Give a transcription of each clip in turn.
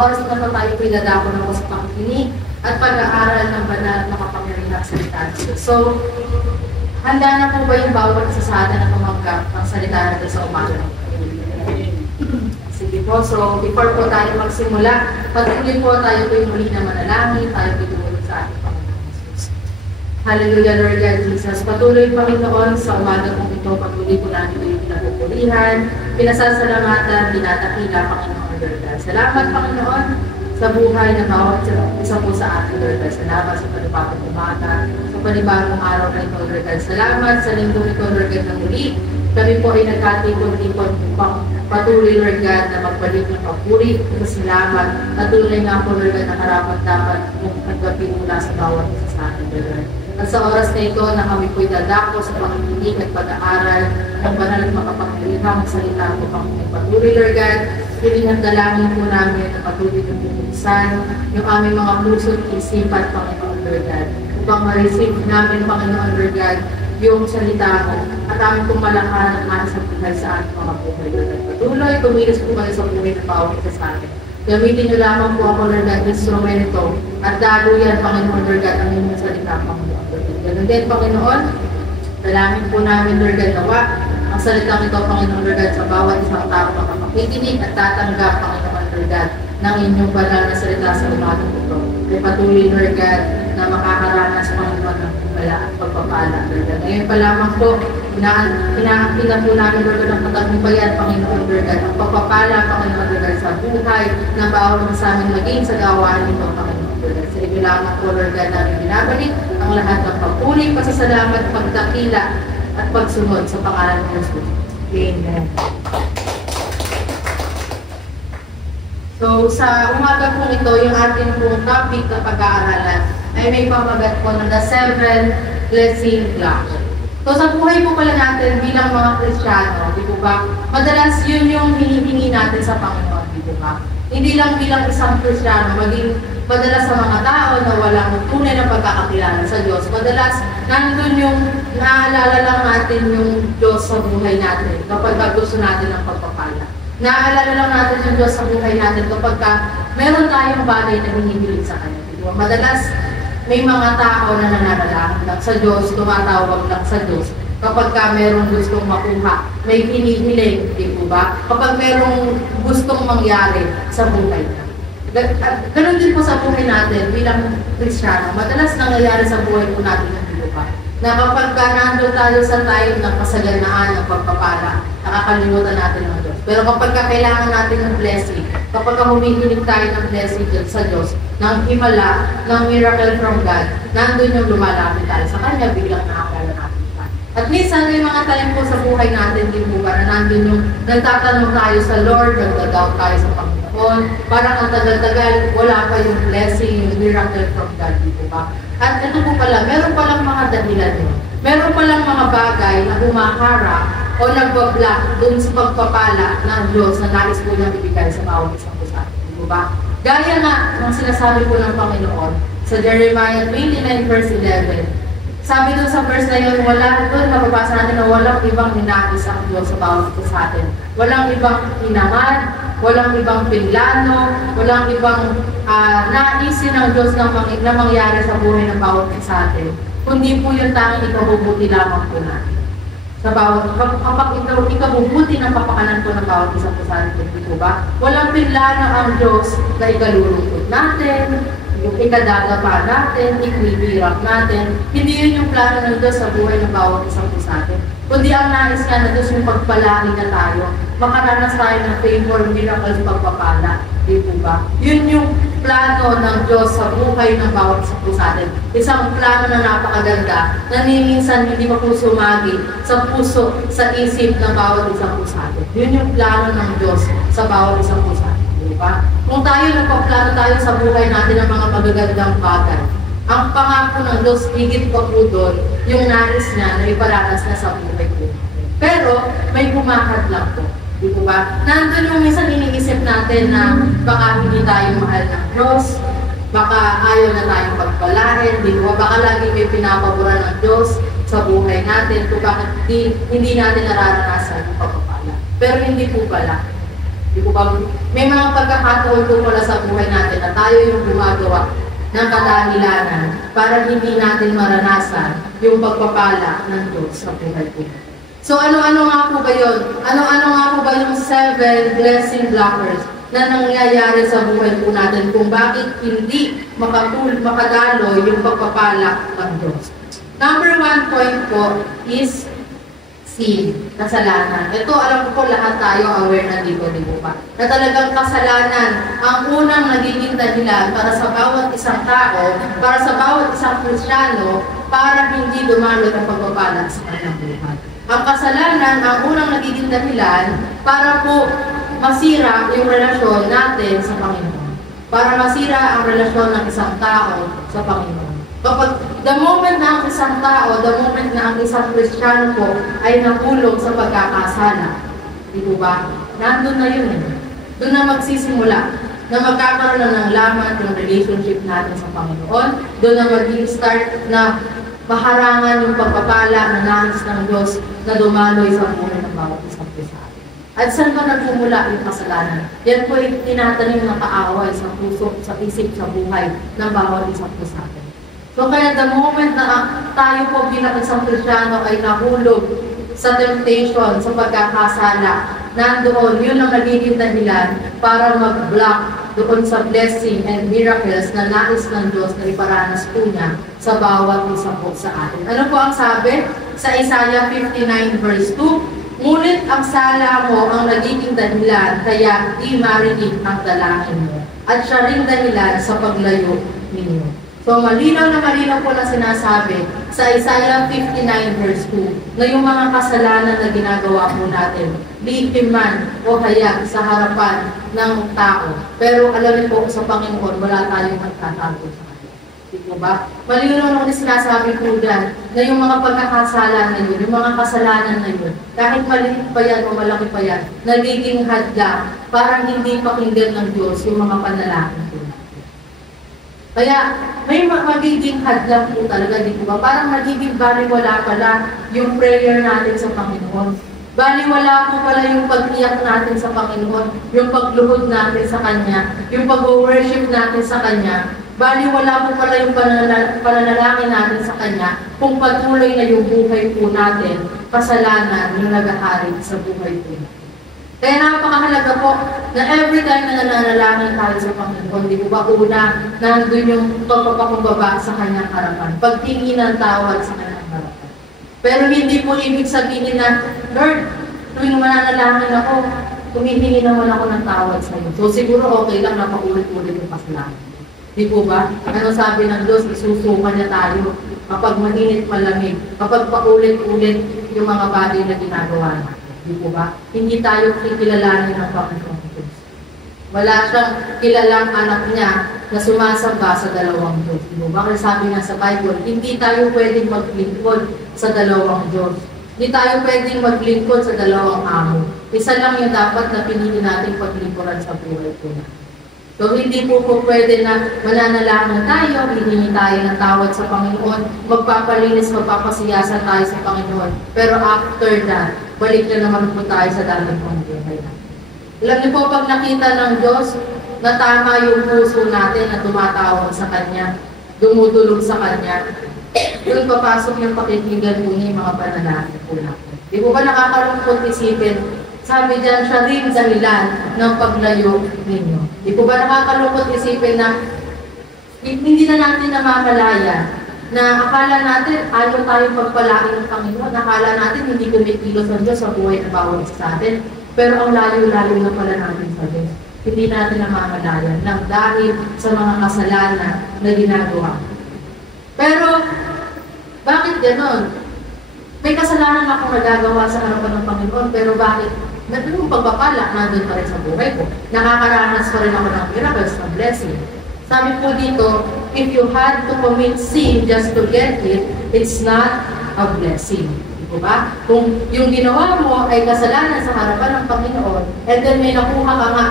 sa oras na ito tayo pinadako ng mas pakikinig at pag-aaral ng banal at makapangyarihan salita ng Diyos. So, handa na po ba yung bawat isa sa atin na tumanggap ng salita natin sa umaga? Sige po, so before po tayo magsimula, patuloy po tayo po yung muli na manalangin, tayo po tumulong sa ating Panginoon Jesus. Hallelujah, Lord God Jesus. Patuloy, Panginoon, sa umaga po ito, patuloy po natin yung pinapupulihan, pinasasalamatan, dinatakila, Panginoon, Lord God. Salamat, Panginoon, sa buhay na bawat isa po sa atin, Lord God. Salamat sa panibagong umaga, sa panibagong araw na ito, Lord God. Salamat sa linggong ito, Lord God, na muli. Kami po ay nagkatipon-tipon upang patuloy, Lord God, na magbalik ng papuri, salamat. Patuloy nga po, Lord God, na karapat-dapat yung paggabi mula sa bawat isa sa atin, Lord God. At sa oras na ito na kami po'y dadako sa pakikinig at pag-aaral ng banal at makapangyarihang salita mo, Panginoon. Patuloy, Lord God, hiling at dalangin po namin na patuloy ng bubuksan yung aming mga puso at isipan, Panginoon, Lord God. Upang ma-receive namin, Panginoon, Lord God, yung salita mo at aming pumalakhan at sa buhay sa ating mga buhay, Lord God. Patuloy, tumilis po kayo sa buhay ng bawat isa sa atin. Gamitin niyo lamang po ako, Lord God, instrumento at daluyan, Panginoon, Lord God, ang inyong salita, Panginoon. Ganun din, Panginoon, dalangin po namin, Lord God, nawa ang salitang ito, Panginoon, Lord God, sa bawat isang tao makapakikinig at tatanggap, Panginoon, Lord God, ng inyong banal na salita sa umagang ito. Kaya patuloy, Lord God, na makakaranas, Panginoon, ng pala at pagpapala, Lord God. Ngayon pa lamang po, inaangkin na po namin, Lord God, ang pagtagumpayan, Panginoon, Lord God, ang pagpapala, Panginoon, Lord God, sa buhay ng bawat sa amin maging sa gawaan nito, Panginoon, Lord God. Sa inyo lamang po, Lord God, namin binabalik ang lahat ng papuri, pasasalamat, pagdakila at pagsunod sa pangalan ng Jesus. Amen. So, sa umaga po ito, yung ating pong topic na pag-aaralan ay may pamagat po na the 7 blessing block. So, sa buhay po pala natin bilang mga Kristiyano, di po ba? Madalas yun yung hinihingi natin sa Panginoon, di po ba? Hindi lang bilang isang Kristiyano, maging madalas sa mga tao na walang tunay na pagkakakilala sa Diyos. Madalas, nandun yung naaalala lang natin yung Diyos sa buhay natin kapag gusto natin ng pagpapala. Naaalala lang natin yung Diyos sa buhay natin kapag meron tayong bagay na hinihiling sa Kanya. Diba? Madalas, may mga tao na nananalangin lang sa Diyos, tumatawag lang sa Diyos. Kapag merong gustong makuha, may hinihiling, di po ba? Kapag merong gustong mangyari sa buhay natin. Ganun din po sa buhay natin bilang Kristiyano. Madalas nangyayari sa buhay po natin ng dito pa. Na kapag nandun tayo sa time ng kasaganaan, ng pagpapala, nakakalimutan natin ng Diyos. Pero kapag kailangan natin ng blessing, kapag humihiling tayo ng blessing sa Diyos, ng himala, ng miracle from God, nandun yung lumalapit tayo sa Kanya, biglang nakakala natin. At minsan, may mga time po sa buhay natin, din po ba, na nandun yung nagtatanong tayo sa Lord, nagdadoubt tayo sa Panginoon, parang ang tagal-tagal, wala pa yung blessing, yung miracle from God, di po ba? At ito po pala, meron palang mga dahilan yun. Meron palang mga bagay na humaharap o nagbablock dun sa pagpapala ng Diyos na nais po niyang ibigay sa bawat isang pusa, di po ba? Gaya nga ng sinasabi po ng Panginoon sa Jeremiah 29 verse 11, sabi doon sa verse na yun, wala doon, mababasa natin na walang ibang ninais ang Diyos sa bawat isa sa atin. Walang ibang hinangad, walang ibang pinlano, walang ibang naisin ng Diyos na mangyari sa buhay ng bawat isa sa atin. Kundi po yung tanging ikabubuti lamang po natin. Sa bawat, kapag ikabubuti ng kapakanan po ng bawat isa po sa atin, dito ba? Walang pinlano ang Diyos na ikalulungkot natin, yung ikadadapa natin, ikwibirak natin. Hindi yun yung plano ng Diyos sa buhay ng bawat isang po sa atin. Kundi ang nais nga na Diyos yung pagpalaki na tayo, makaranas tayo ng favor, miracles, pagpapala. Di po ba? Yun yung plano ng Diyos sa buhay ng bawat isang po sa atin. Isang plano na napakaganda, na minsan hindi pa po sumagi sa puso, sa isip ng bawat isang po sa atin. Yun yung plano ng Diyos sa bawat isang po sa atin. Diba? Kung tayo nagpaplano tayo sa buhay natin ng mga magagandang bagay, ang pangako ng Diyos, higit pa po doon, yung nais niya na iparanas na sa buhay ko. Pero, may pumakad lang po. Di po ba? Nandun yung minsan iniisip natin na baka hindi tayo mahal ng Diyos, baka ayaw na tayong pagpalain, di ba? Baka lagi may pinapaboran ng Diyos sa buhay natin, kung bakit hindi natin nararanasan yung pagpapala. Pero hindi po pala. Di po ba? May mga pagkakataon po pala sa buhay natin na tayo yung gumagawa ng kadahilanan para hindi natin maranasan yung pagpapala ng Diyos sa buhay po. So ano-ano nga po ba yun? Ano-ano nga po ba yung 7 blessing blockers na nangyayari sa buhay po natin kung bakit hindi makadalo yung pagpapala ng Diyos? Number 1 point po is sin, kasalanan. Ito, alam ko lahat tayo aware na dito, di po ba? Na talagang kasalanan ang unang nagiging dahilan para sa bawat isang tao, para sa bawat isang Kristiyano, para hindi dumalo ng pagpapala sa kanyang buhay. Ang kasalanan ang unang nagiging dahilan para po masira yung relasyon natin sa Panginoon. Para masira ang relasyon ng isang tao sa Panginoon. Kapag the moment na ang isang tao, the moment na ang isang Kristiyano po ay nahulog sa pagkakasala, di po ba? Nandun na yun. Doon na magsisimula na magkakaroon na ng laman yung relationship natin sa Panginoon. Doon na mag-start na maharangan yung pagpapala na nais ng Diyos na dumaloy sa buhay ng bawat isang Kristiyano. At saan ba nagmumula yung kasalanan? Yan po ay tinatanim ng kaaway sa puso, sa isip, sa buhay ng bawat isang Kristiyano. So kaya the moment na tayo po bilang isang Kristiyano ay nahulog sa temptation, sa pagkakasala, nandoon, yun ang nagiging dahilan para mag-block doon sa blessing and miracles na nais ng Diyos na iparanas po niya sa bawat isa po sa atin. Ano po ang sabi? Sa Isaiah 59 verse 2, ngunit ang sala mo ang nagiging dahilan, kaya di marinig ang dalangin mo. At siya ring dahilan sa paglayo ninyo. So malinaw na malinaw po na sinasabi sa Isaiah 59 verse 2 na yung mga kasalanan na ginagawa po natin, liitin man o hayag sa harapan ng tao. Pero alam niyo po sa Panginoon, wala tayong magtatago sa Kanya. Di po ba? Malinaw na sinasabi po dyan na yung mga pagkakasala na yun, yung mga kasalanan na yun, kahit maliit pa yan o malaki pa yan, nagiging hadla para hindi pakinggan ng Diyos yung mga panalangin po. Kaya may magiging hadlang po talaga, di po ba? Parang magiging baliwala pala yung prayer natin sa Panginoon. Baliwala po pala yung pag-iyak natin sa Panginoon, yung pagluhod natin sa Kanya, yung pag-worship natin sa Kanya. Baliwala po pala yung pananalangin natin sa Kanya kung patuloy na yung buhay po natin, kasalanan yung nag-ahari sa buhay po natin. Kaya napakahalaga po na every time na nananalangin tayo sa Panginoon, di po ba una, nandun yung pagpapakumbaba sa Kanyang harapan, pagtingin ng tawad sa Kanyang harapan. Pero hindi po ibig sabihin na, Lord, tuwing mananalangin ako, tumihingi naman ako ng tawad sa iyo. So siguro okay lang na paulit-ulit yung kasalanan. Di po ba? Ano sabi ng Diyos, isusuka niya tayo kapag mainit malamig, kapag paulit-ulit yung mga bagay na ginagawa natin. Di po ba? Hindi tayo kikilalanin ng Panginoon Diyos. Wala siyang kilalang anak niya na sumasamba sa dalawang Diyos. Di po ba? Kasi sabi nga sa Bible, hindi tayo pwedeng maglingkod sa dalawang Diyos. Hindi tayo pwedeng maglingkod sa dalawang amo. Isa lang yung dapat na pinili natin paglingkuran sa buhay po natin. So, hindi po pwede na mananalangin tayo, hihingi tayo ng tawad sa Panginoon, magpapalinis, magpapasiyasan tayo sa Panginoon. Pero after that, balik na naman po tayo sa dating pang buhay natin. Alam niyo po, pag nakita ng Diyos na tama yung puso natin na tumatawag sa Kanya, dumudulog sa Kanya, doon papasok yung pakikinggan po niya yung mga panalangin po natin. Di po ba nakakalungkot isipin? Sabi dyan, siya rin dahilan ng paglayo ninyo. Di po ba nakakalungkot isipin na hindi na natin namamalaya na akala natin ayaw tayong pagpalain ng Panginoon, akala natin hindi kumikilos ang Diyos sa buhay na bawat isa sa atin, pero ang layo-layo na pala natin sa Diyos. Hindi natin namamalaya ng dahil sa mga kasalanan na ginagawa. Pero, bakit ganon? May kasalanan akong nagagawa sa harapan ng Panginoon, pero bakit? Yung pagpapala, nandun pa rin sa buhay ko. Nakakaranas pa rin ako ng miracles, ng blessing. Sabi po dito, if you had to commit sin just to get it, it's not a blessing. Diba ba? Kung yung ginawa mo ay kasalanan sa harapan ng Panginoon, and then may nakuha ka nga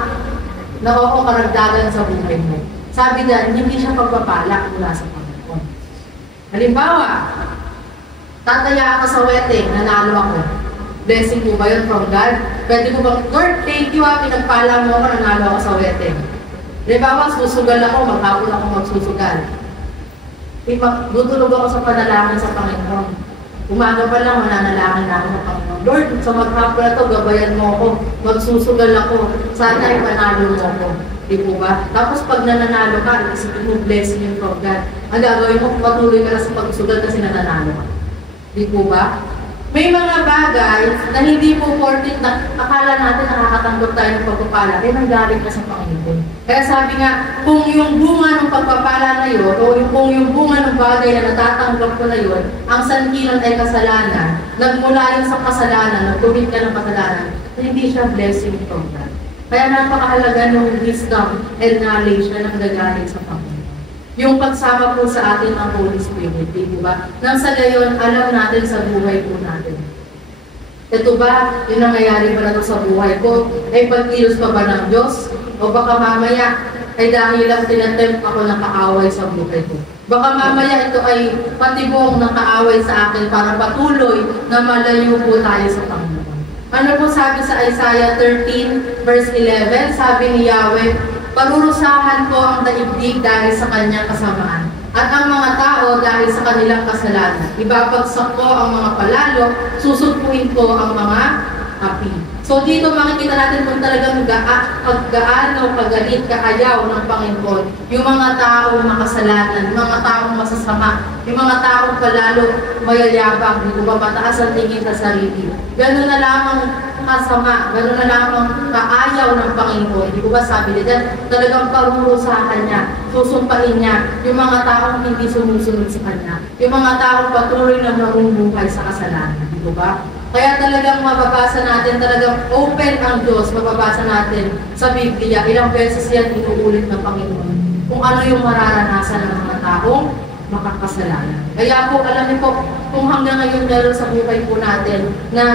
na oo karagdagan sa buhay mo. Sabi na, hindi siya pagpapala mula sa Panginoon. Halimbawa, tataya ako sa wedding, nanalo ako. Blessing po ba yun from God? Pwede mo bang, Lord, thank you pinagpala mo ako, nanalo ako sa wedding. Diba, susugal ako, maghapon ako magsusugal. Tutulog ako sa panalangin sa Panginoon. Umaga pa lang, mananalangin na ako sa Panginoon. Lord, sa maghapon na to, gabayan mo ako, magsusugal ako, sana ay panalo mo ako. Di po ba? Tapos pag nananalo ka, isipin mo blessing yung from God. Ang gagawin mo, patuloy ka na sa pagsugal kasi nananalo ka. Di po ba? May mga bagay na hindi po portit na akala natin nakakatanggap tayo ng pagpapala, eh nanggaling ka sa Panginoon. Kaya sabi nga, kung yung bunga ng pagpapala na yun, o kung yung bunga ng bagay na natatanggap ko na yun, ang sankilan ay kasalanan, nagmula yun sa kasalanan, nagtumit ka ng kasalanan, hindi siya blessing from God. Kaya napakahalaga ng wisdom and knowledge na nanggagaling sa Panginoon. Yung pagsama po sa atin ng Holy Spirit, di ba? Nang sa gayon, alam natin sa buhay po natin. Ito ba, yung nangyayari ba na ito sa buhay ko, ay pagkilos pa ba ng Diyos? O baka mamaya, ay dahil lang tinatempt ako ng kaaway sa buhay ko. Baka mamaya ito ay patibong ng kaaway sa akin para patuloy na malayo po tayo sa Panginoon. Ano po sabi sa Isaiah 13 verse 11? Sabi ni Yahweh, parurusahan ko ang daigdig dahil sa kanyang kasamaan, at ang mga tao dahil sa kanilang kasalanan. Ibabagsak ko ang mga palalo, susugpuin ko ang mga api. So dito makikita natin kung talagang paggaano, pagalit, kaayaw ng Panginoon, yung mga taong makasalanan, yung mga taong masasama, yung mga taong palalo mayayabang, hindi ba mataas ang tingin sa sarili. Ganun na lamang masama, gano'n na lamang kaayaw ng Panginoon. Hindi ko ba sabi nila, talagang parurusahan niya, susumpain niya yung mga taong hindi sumusunod sa Kanya, yung mga taong patuloy na namumuhay sa kasalanan. Hindi ko ba? Kaya talagang mababasa natin, talagang open ang Diyos, mababasa natin sa Biblia, ilang beses yan inuulit ng Panginoon, kung ano yung mararanasan ng mga taong makakasalanan. Kaya po, alam niyo po, kung hanggang ngayon meron sa buhay po natin na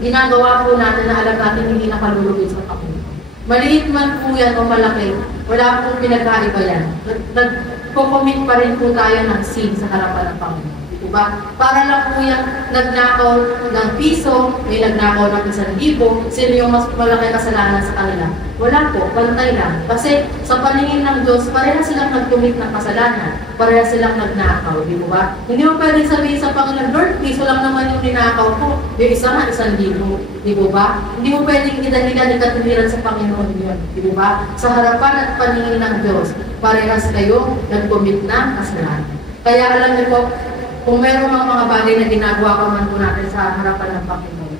ginagawa po natin na alam natin hindi nakalulugod sa Panginoon. Maliit man po yan o malaki, wala pong pinagkaiba yan. Nagko-commit pa rin po tayo ng sin sa harapan ng Panginoon. Diba? Para lang po yung nagnakaw ng piso, may nagnakaw ng 1,000, sino yung mas malaki kasalanan sa kanila? Wala po, pantay lang. Kasi sa paningin ng Diyos, pareha silang nagtumit ng kasalanan, pareha silang nagnakaw, di ba? Hindi mo pwede sabihin sa Panginoon, Lord, piso lang naman yung ninakaw ko, yung isa nga 1,000, di ba? Hindi mo pwedeng idahilan ikatuwiran sa Panginoon yun, di ba? Sa harapan at paningin ng Diyos, parehas kayo nagtumit ng kasalanan. Kaya alam niyo po, kung meron mga bagay na ginagawa pa man po natin sa harapan ng Panginoon,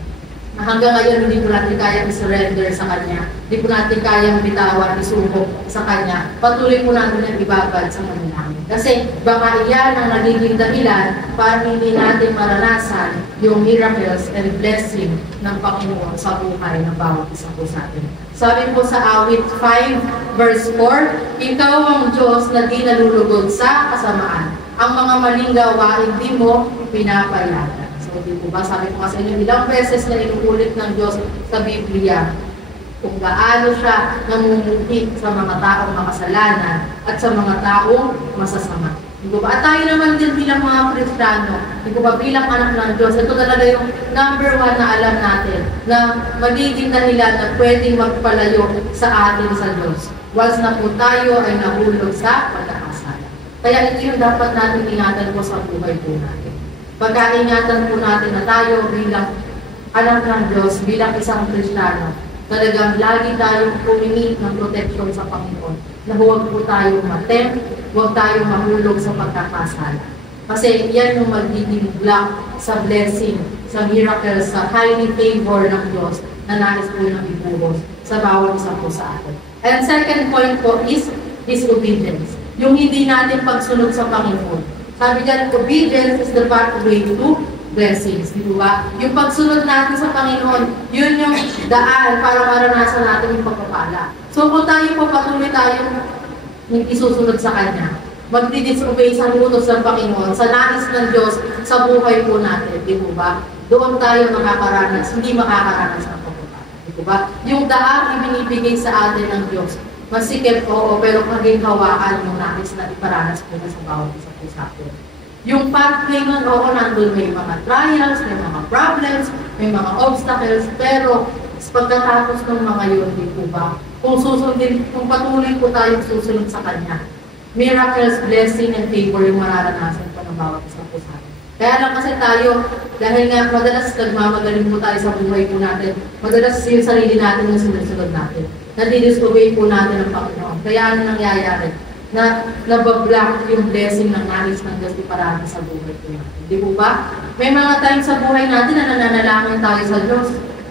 na hanggang ngayon hindi po natin kayang i-surrender sa Kanya, hindi po natin kayang bitawan, isuko sa Kanya, patuloy po natin ang ibabad sa Kanya. Kasi baka iyan ang nagiging dahilan para hindi natin maranasan yung miracles and blessing ng Panginoon sa buhay ng bawat isa po sa atin. Sabi po sa awit 5 verse 4, ikaw ang Diyos na di nalulugod sa kasamaan. Ang mga maling gawain di mo pinapayagan. So, di po ba? Sabi ko sa inyo, ilang beses na inuulit ng Diyos sa Biblia kung gaano siya namumuhi sa mga taong makasalanan at sa mga taong masasama. Di po ba? At tayo naman din bilang mga Kristiyano, di po ba, bilang anak ng Diyos, ito talaga yung number 1 na alam natin na magiging dahilan na pwedeng magpalayo sa atin sa Diyos. Once na po tayo ay nahulog sa pagkakasala. Kaya ito yung dapat natin ingatan po sa buhay po natin. Pagkaingatan po natin na tayo bilang anak ng Diyos, bilang isang Kristiyano, talagang lagi tayong humingi ng proteksyon sa Panginoon. Na huwag po tayong matempt, huwag tayong mahulog sa pagkakasala. Kasi yan yung magiging block sa blessing, sa miracles, sa highly favor ng Diyos na nais po ng ibuhos sa bawat isa po sa atin. And second point po is disobedience. Yung hindi natin pagsunod sa Panginoon. Sabi dyan, obedience is the pathway to blessings. Di ba? Yung pagsunod natin sa Panginoon, yun yung daan para maranasan natin yung pagpapala. So kung tayo po patuloy tayong isusunod sa Kanya, magdi-disobey sa utos ng Panginoon, sa nais ng Diyos, sa buhay po natin. Di ba? Doon tayo makakaranas, hindi makakaranas ng pagpapala. Di ba? Yung daan ibinibigay sa atin ng Diyos, masikip po, pero maging hawaan yung nais na iparanas po na sa bawat isa po sa atin. Yung pathway nun, oo, nandun may mga trials, may mga problems, may mga obstacles, pero pagkatapos ng mga yun, di po ba? Kung patuloy po tayong susunod sa Kanya, miracles, blessing, and favor yung mararanasan pa ng bawat isang po sa atin. Kaya lang kasi tayo, dahil nga madalas nagmamagaling po tayo sa buhay po natin, madalas yung sarili natin yung sinusunod natin. Nadidisobey po natin ang Panginoon. Kaya ano nangyayari? Na nabablock yung blessing ng nais ng Diyos iparami sa buhay ko natin. Di po ba? May mga time sa buhay natin na nananalangin tayo sa Diyos.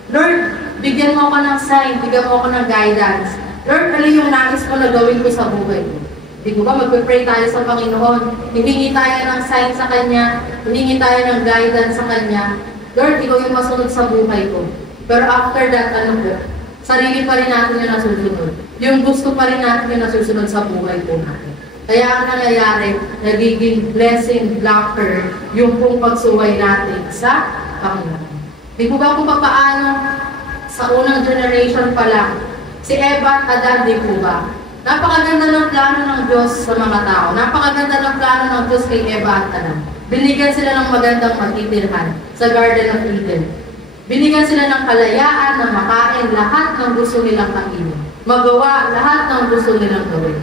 Lord, bigyan mo ako ng sign, bigyan mo ako ng guidance. Lord, ano yung nais mo na gawin ko sa buhay ko? Di po ba? Magpe-pray tayo sa Panginoon. Hihingi tayo ng sign sa Kanya. Hihingi tayo ng guidance sa Kanya. Lord, ikaw yung masunod sa buhay ko. Pero after that, ano po? Sarili pa rin natin yung nasusunod. Yung gusto pa rin natin yung nasusunod sa buhay po natin. Kaya ang nangyayari, nagiging blessing blocker yung pong pagsuway natin sa Panginoon. Di po ba kung paano sa unang generation pa lang, si Eva at Adan, di po ba? Napakaganda ng plano ng Diyos sa mga tao. Napakaganda ng plano ng Diyos kay Eva at Adan. Binigyan sila ng magandang matitirhan sa Garden of Eden. Binigyan sila ng kalayaan na makain lahat ng gusto nilang kainin. Magawa lahat ng gusto nilang gawin.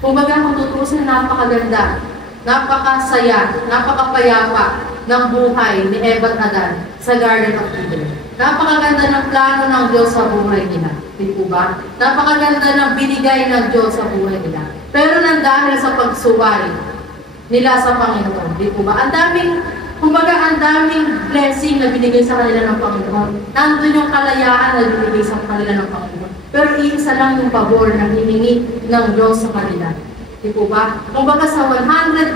Kumbaga kung tutusin, napakaganda, napakasaya, napakapayapa ng buhay ni Eva at Adan sa Garden of Eden. Napakaganda ng plano ng Diyos sa buhay nila. Di po ba? Napakaganda ng binigay ng Diyos sa buhay nila. Pero nang dahil sa pagsuway nila sa Panginoon, di po ba? Kumbaga, ang daming blessing na binigay sa kanila ng Panginoon. Nandun yung kalayaan na binigay sa kanila ng Panginoon. Pero iisa lang yung pabor na hiningi ng Diyos sa kanila. Di po ba? Kumbaga sa 100%,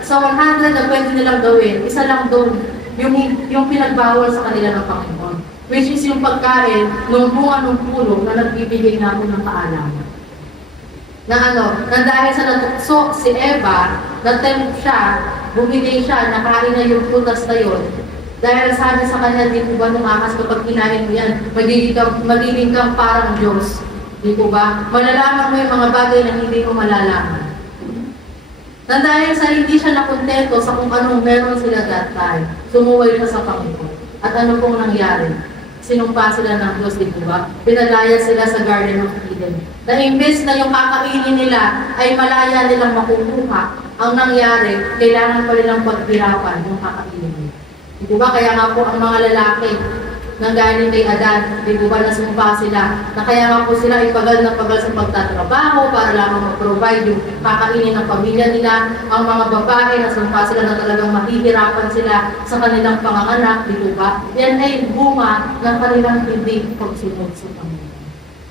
sa 100 na pwede nilang gawin, isa lang doon yung pinagbawal sa kanila ng Panginoon. Which is yung pagkain ng bunga ng pulo na nagbibigay namin ng kaalaman. Na dahil sa natukso si Eva, na-tempt siya, bumigay siya, nakain na yung prutas na yun. Dahil sabi sa kanya, di po ba numakas kapag kinain mo yan, magiging kang parang Diyos. Di po ba? Malalaman mo yung mga bagay na hindi mo malalaman. Na dahil sa hindi siya nakontento sa kung anong meron sila that time, sumuway siya sa Panginoon. At ano pong nangyari? Sinumpa sila ng Diyos, di po ba? Pinalaya sila sa Garden of Eden. Na imbes na yung kakainin nila ay malaya nilang makukuha, ang nangyari, kailangan pa nilang paghirapan yung kakainin nila. Di po ba? Kaya nga po ang mga lalaki nang galing kay Adan, di po ba nasumpa sila, na kaya nga po sila ipagal na pagal sa pagtatrabaho para lamang mag-provide yung kakainin ng pamilya nila. Ang mga babae, nasumpa sila na talagang mahihirapan sila sa kanilang panganganak, di po ba? Yan ay bunga ng kanilang hindi pagsunod sa Panginoon.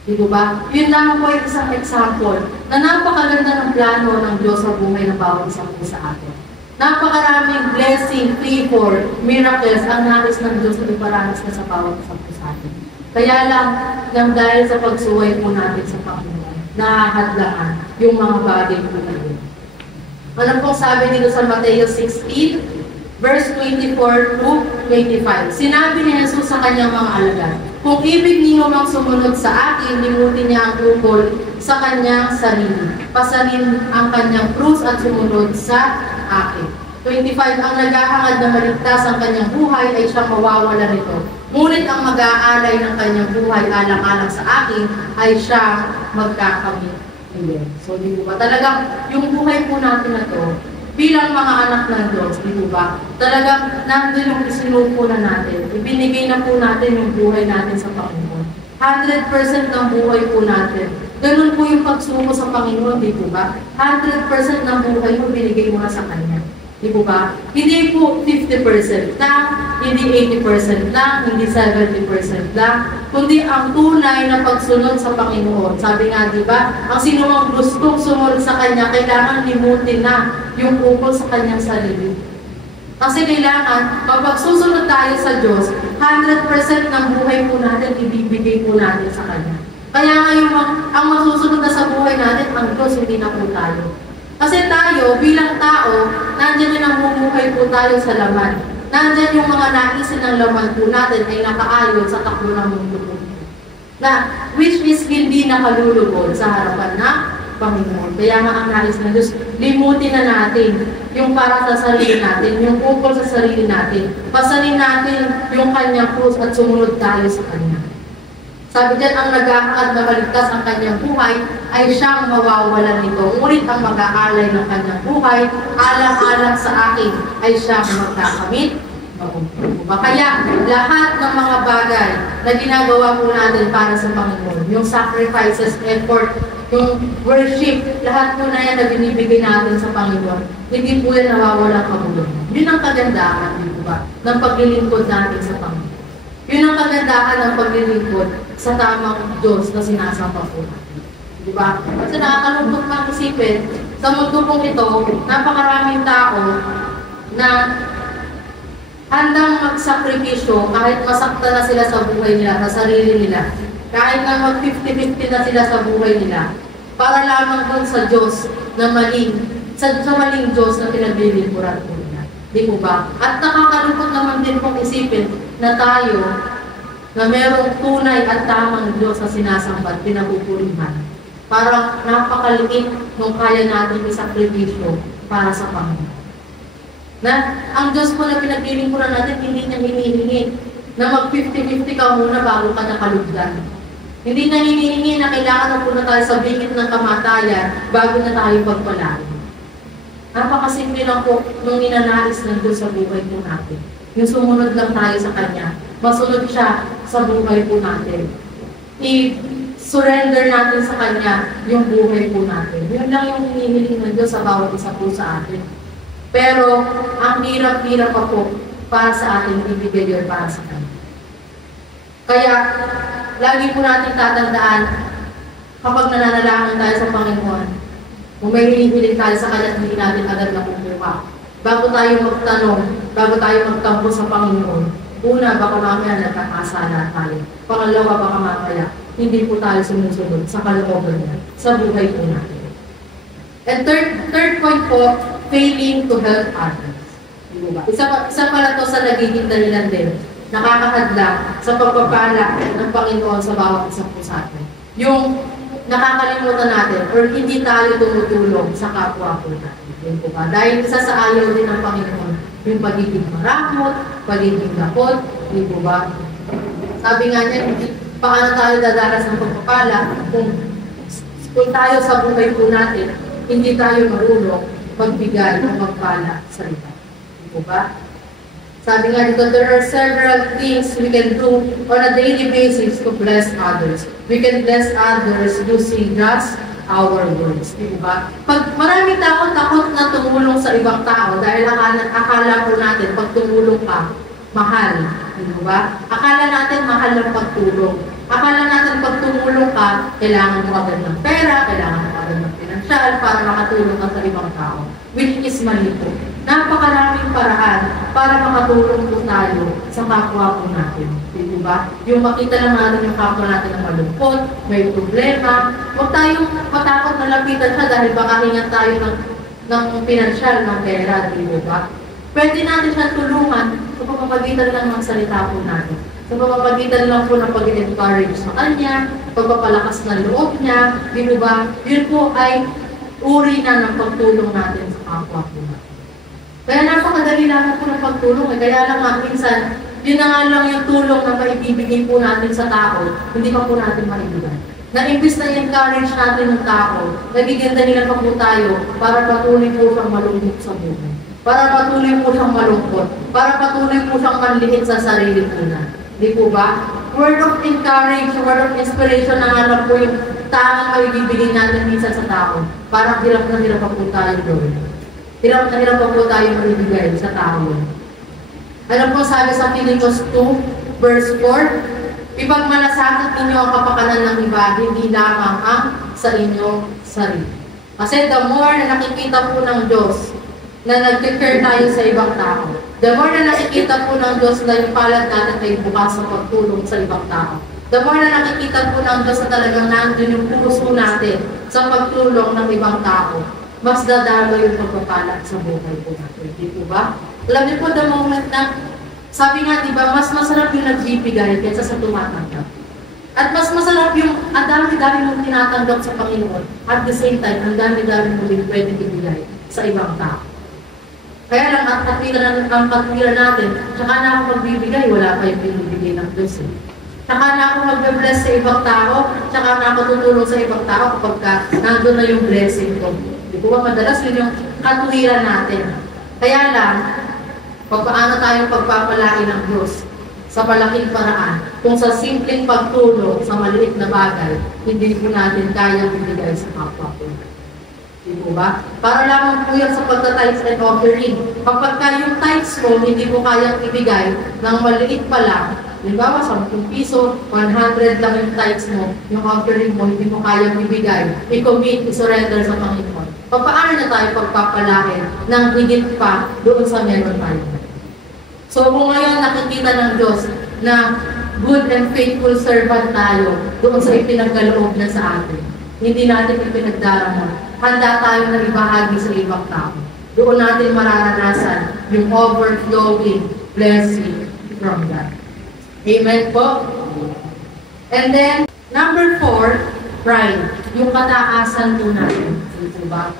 Di po ba? Yun lamang po yung isang example na napakaganda ng plano ng Diyos sa buhay ng bawat isang sa atin. Napakaraming blessing, favor, miracles ang nais ng Diyos na iparanas na sa bawat isang sa atin. Kaya lang dahil sa pagsuway po natin sa Panginoon, nahahadlaan yung mga bagay po na yun. Ano pong sabi dito sa Mateo 16, verse 24 to 25. Sinabi ni Jesus sa kanyang mga alagad, kung ibig niyo mang sumunod sa akin, limutin niya ang tukol sa kanyang sarili. Pasanin ang kanyang krus at sumunod sa akin. 25, ang naghahangad na maligtas ang kanyang buhay ay siyang mawawala nito. Ngunit ang mag-aalay ng kanyang buhay alang-alang sa akin ay siyang magkakamit. So, di ba? Talagang yung buhay po natin na to, bilang mga anak ng Diyos, di ba? Talagang nandun yung isinupo na natin. Ibinigay na po natin yung buhay natin sa Panginoon. 100% ng buhay po natin. Ganun po yung pagsuko sa Panginoon, di ba? 100% ng buhay mo binigay mo na sa Kanya. Di ba? Hindi po 50% lang, hindi 80% lang, hindi 70% lang, kundi ang tunay na pagsunod sa Panginoon. Sabi nga, di ba? Ang sino mang gustong sumunod sa Kanya, kailangan limutin na yung ukol sa Kanyang sarili. Kasi kailangan, kapag susunod tayo sa Diyos, 100% ng buhay po natin, ibibigay po natin sa Kanya. Kaya ngayon, ang masusunod na sa buhay natin, ang Diyos, hindi na po tayo. Kasi tayo, bilang tao, nandiyan yung namumuhay po tayo sa laman. Nandiyan yung mga naisin ng laman po natin ay nakaayon sa takbo ng mundo po. Na, which is hindi nakalulugod sa harapan ng Panginoon. Kaya nga ang nais ng Diyos, limutin na natin yung para sa sarili natin, yung ukol sa sarili natin. Pasanin natin yung kanyang krus at sumunod tayo sa kanya. Sabi dyan, ang nag-aangad na maligtas ang kanyang buhay ay siyang mawawalan nito. Ngunit ang mag-aalay ng kanyang buhay, alang-alang sa akin, ay siyang magkakamit. Kaya lahat ng mga bagay na ginagawa po natin para sa Panginoon, yung sacrifices, effort, yung worship, lahat po na yan na binibigay natin sa Panginoon, hindi po yan nawawalang kabulong. Yun ang kagandahan, di ba, ng paglilingkod natin sa Panginoon. Yun ang kagandahan ng paglilingkod sa tamang Diyos na sinasamba po natin. Di ba? Kasi nakakalungkot mang isipin, sa mundo pong ito, napakaraming tao na handang magsakripisyo kahit masakta na sila sa buhay nila, sa sarili nila. Kahit na mag 50-50 na sila sa buhay nila. Para lamang doon sa Diyos na maling, sa maling Diyos na pinaglilingkuran po nila. Di po ba? At nakakalungkot naman din pong isipin na tayo, na merong tunay at tamang Diyos na sinasamba, pinapupurihan. Parang napakaliit nung kaya natin isakripisyo para sa Panginoon. Na ang Diyos po na pinaglilingkuran natin, hindi niya hinihingi na mag 50-50 ka muna bago ka nakalugdan. Hindi niya hinihingi na kailangan na po na tayo sa bingit ng kamatayan bago na tayo pagpalain. Napakasimple lang po nung ninanais ng Diyos sa buhay po natin. Yung sumunod lang tayo sa Kanya, masunod siya sa buhay po natin. I-surrender natin sa Kanya yung buhay po natin. Yun lang yung hinihiling ng Diyos sa bawat isa po sa atin. Pero, ang hirap-hirap pa po para sa ating ibigay yun para sa Kanya. Kaya, lagi po natin tatandaan, kapag nananalangin tayo sa Panginoon, kung may hinihiling tayo sa Kanya, hindi natin agad nakukuha. Bago tayo magtanong, bago tayo magtampo sa Panginoon, una, baka mamaya nagkakasala tayo. Pangalawa, baka mamaya, hindi po tayo sumusunod sa kalooban niya, sa buhay po natin. And third point po, failing to help others. Diba? Isa pala to sa nagiging dahilan din, nakakahadla sa pagpapala ng Panginoon sa bawat isa po sa atin. Yung nakakalimutan natin or hindi tayo tumutulong sa kapwa po natin. Yun po ba? Dahil isa sa ayaw din ng Panginoon, yung pagiging maramot, pagiging lakot, di po ba? Sabi nga niya, paano tayo dadaras ng pagpapala kung tayo sa buhay po natin, hindi tayo marunong magbigay o magpala sa iba. Di po ba? Sabi nga dito, there are several things we can do on a daily basis to bless others. We can bless others using just our words. Di ba? Pag maraming tao takot na tumulong sa ibang tao dahil akala po natin pag tumulong ka, mahal. Di ba? Akala natin mahal ng pagtulong. Akala natin pag tumulong ka, kailangan mo agad ng pera, kailangan mo agad ng pinansyal para makatulong ka sa ibang tao. Which is mali po. Napakaraming paraan para makatulong po tayo sa kapwa po natin. Di ba? Yung makita lang natin yung kapwa natin na malungkot, may problema, huwag tayong matakot na lapitan siya dahil baka hingan tayo ng pinansyal, ng pera, di ba? Pwede natin siya tulungan sa pamamagitan lang ng salita po natin. Sa pamamagitan lang po ng pag-encourage sa kanya, pagpapalakas ng loob niya, di ba? Yun po ay uri na ng pagtulong natin sa kapwa po natin. Kaya napakadali lang po ng pagtulong. Kaya lang nga, minsan, yun na nga lang yung tulong na maibibigay po natin sa tao, hindi pa po natin maibigay. Na imbis na i-encourage natin ng tao, nagiganda nila pa po tayo para patuloy po siyang malungkot sa buhay. Para patuloy po siyang malungkot. Para patuloy po siyang manliit sa sarili po na. Di po ba? Word of encourage, word of inspiration na nga lang po yung tanging maibibigay natin minsan sa tao. Parang hirap na hirap pa po tayo doon. Hirap na hirap pa po tayo maibigay sa tao. Ano po sabi sa Philippians 2, verse 4? Ipagmalasakit ninyo ang kapakanan ng iba, hindi lamang ang sa inyong sarili. Kasi the more na nakikita po ng Diyos na nag-care tayo sa ibang tao, the more na nakikita po ng Diyos na yung palad natin ay bukas sa pagtulong sa ibang tao, the more na nakikita po ng Diyos na talagang nandun yung puso natin sa pagtulong ng ibang tao, mas dadalo yung pagpapalat sa buhay po natin. Di po ba? Alam niyo po, the moment na, sabi nga, di ba, mas masarap yung nagbibigay kaysa sa tumatanggap. At mas masarap yung ang dami-dami mong tinatanggap sa Panginoon. At the same time, ang dami-dami mo din pwede ibigay sa ibang tao. Kaya lang, ang katwiran natin, tsaka na ako magbibigay, wala pa yung binibigay ng Diyos. Tsaka na ako magbe-bless sa ibang tao, tsaka na ako tutulong sa ibang tao kapag nandun na yung blessing ko. Di ba madalas yun yung katwiran natin. Kaya lang, paano tayong pagpapalain ng Diyos sa malaking paraan, kung sa simpleng pagtulong sa maliit na bagay, hindi po natin kaya bibigay sa kapwa po. Di po ba? Para lamang po yan sa pagta-tithes and offering. Kapag yung tithes mo, hindi mo kayang ibigay ng maliit pa lang, halimbawa, 10 piso, 100 lang yung tithes mo, yung offering mo, hindi mo kayang ibigay, i-commit, i-surrender sa Panginoon. Paano na tayo pagpapalain ng higit pa doon sa meron tayo? So kung ngayon nakikita ng Diyos na good and faithful servant tayo doon sa ipinagkaloob niya sa atin, hindi natin ipinagdarama, handa tayo na ibahagi sa ibang tao. Doon natin mararanasan yung overflowing blessing from God. Amen po? And then, number 4, pride. Yung kataasan po natin. Diba?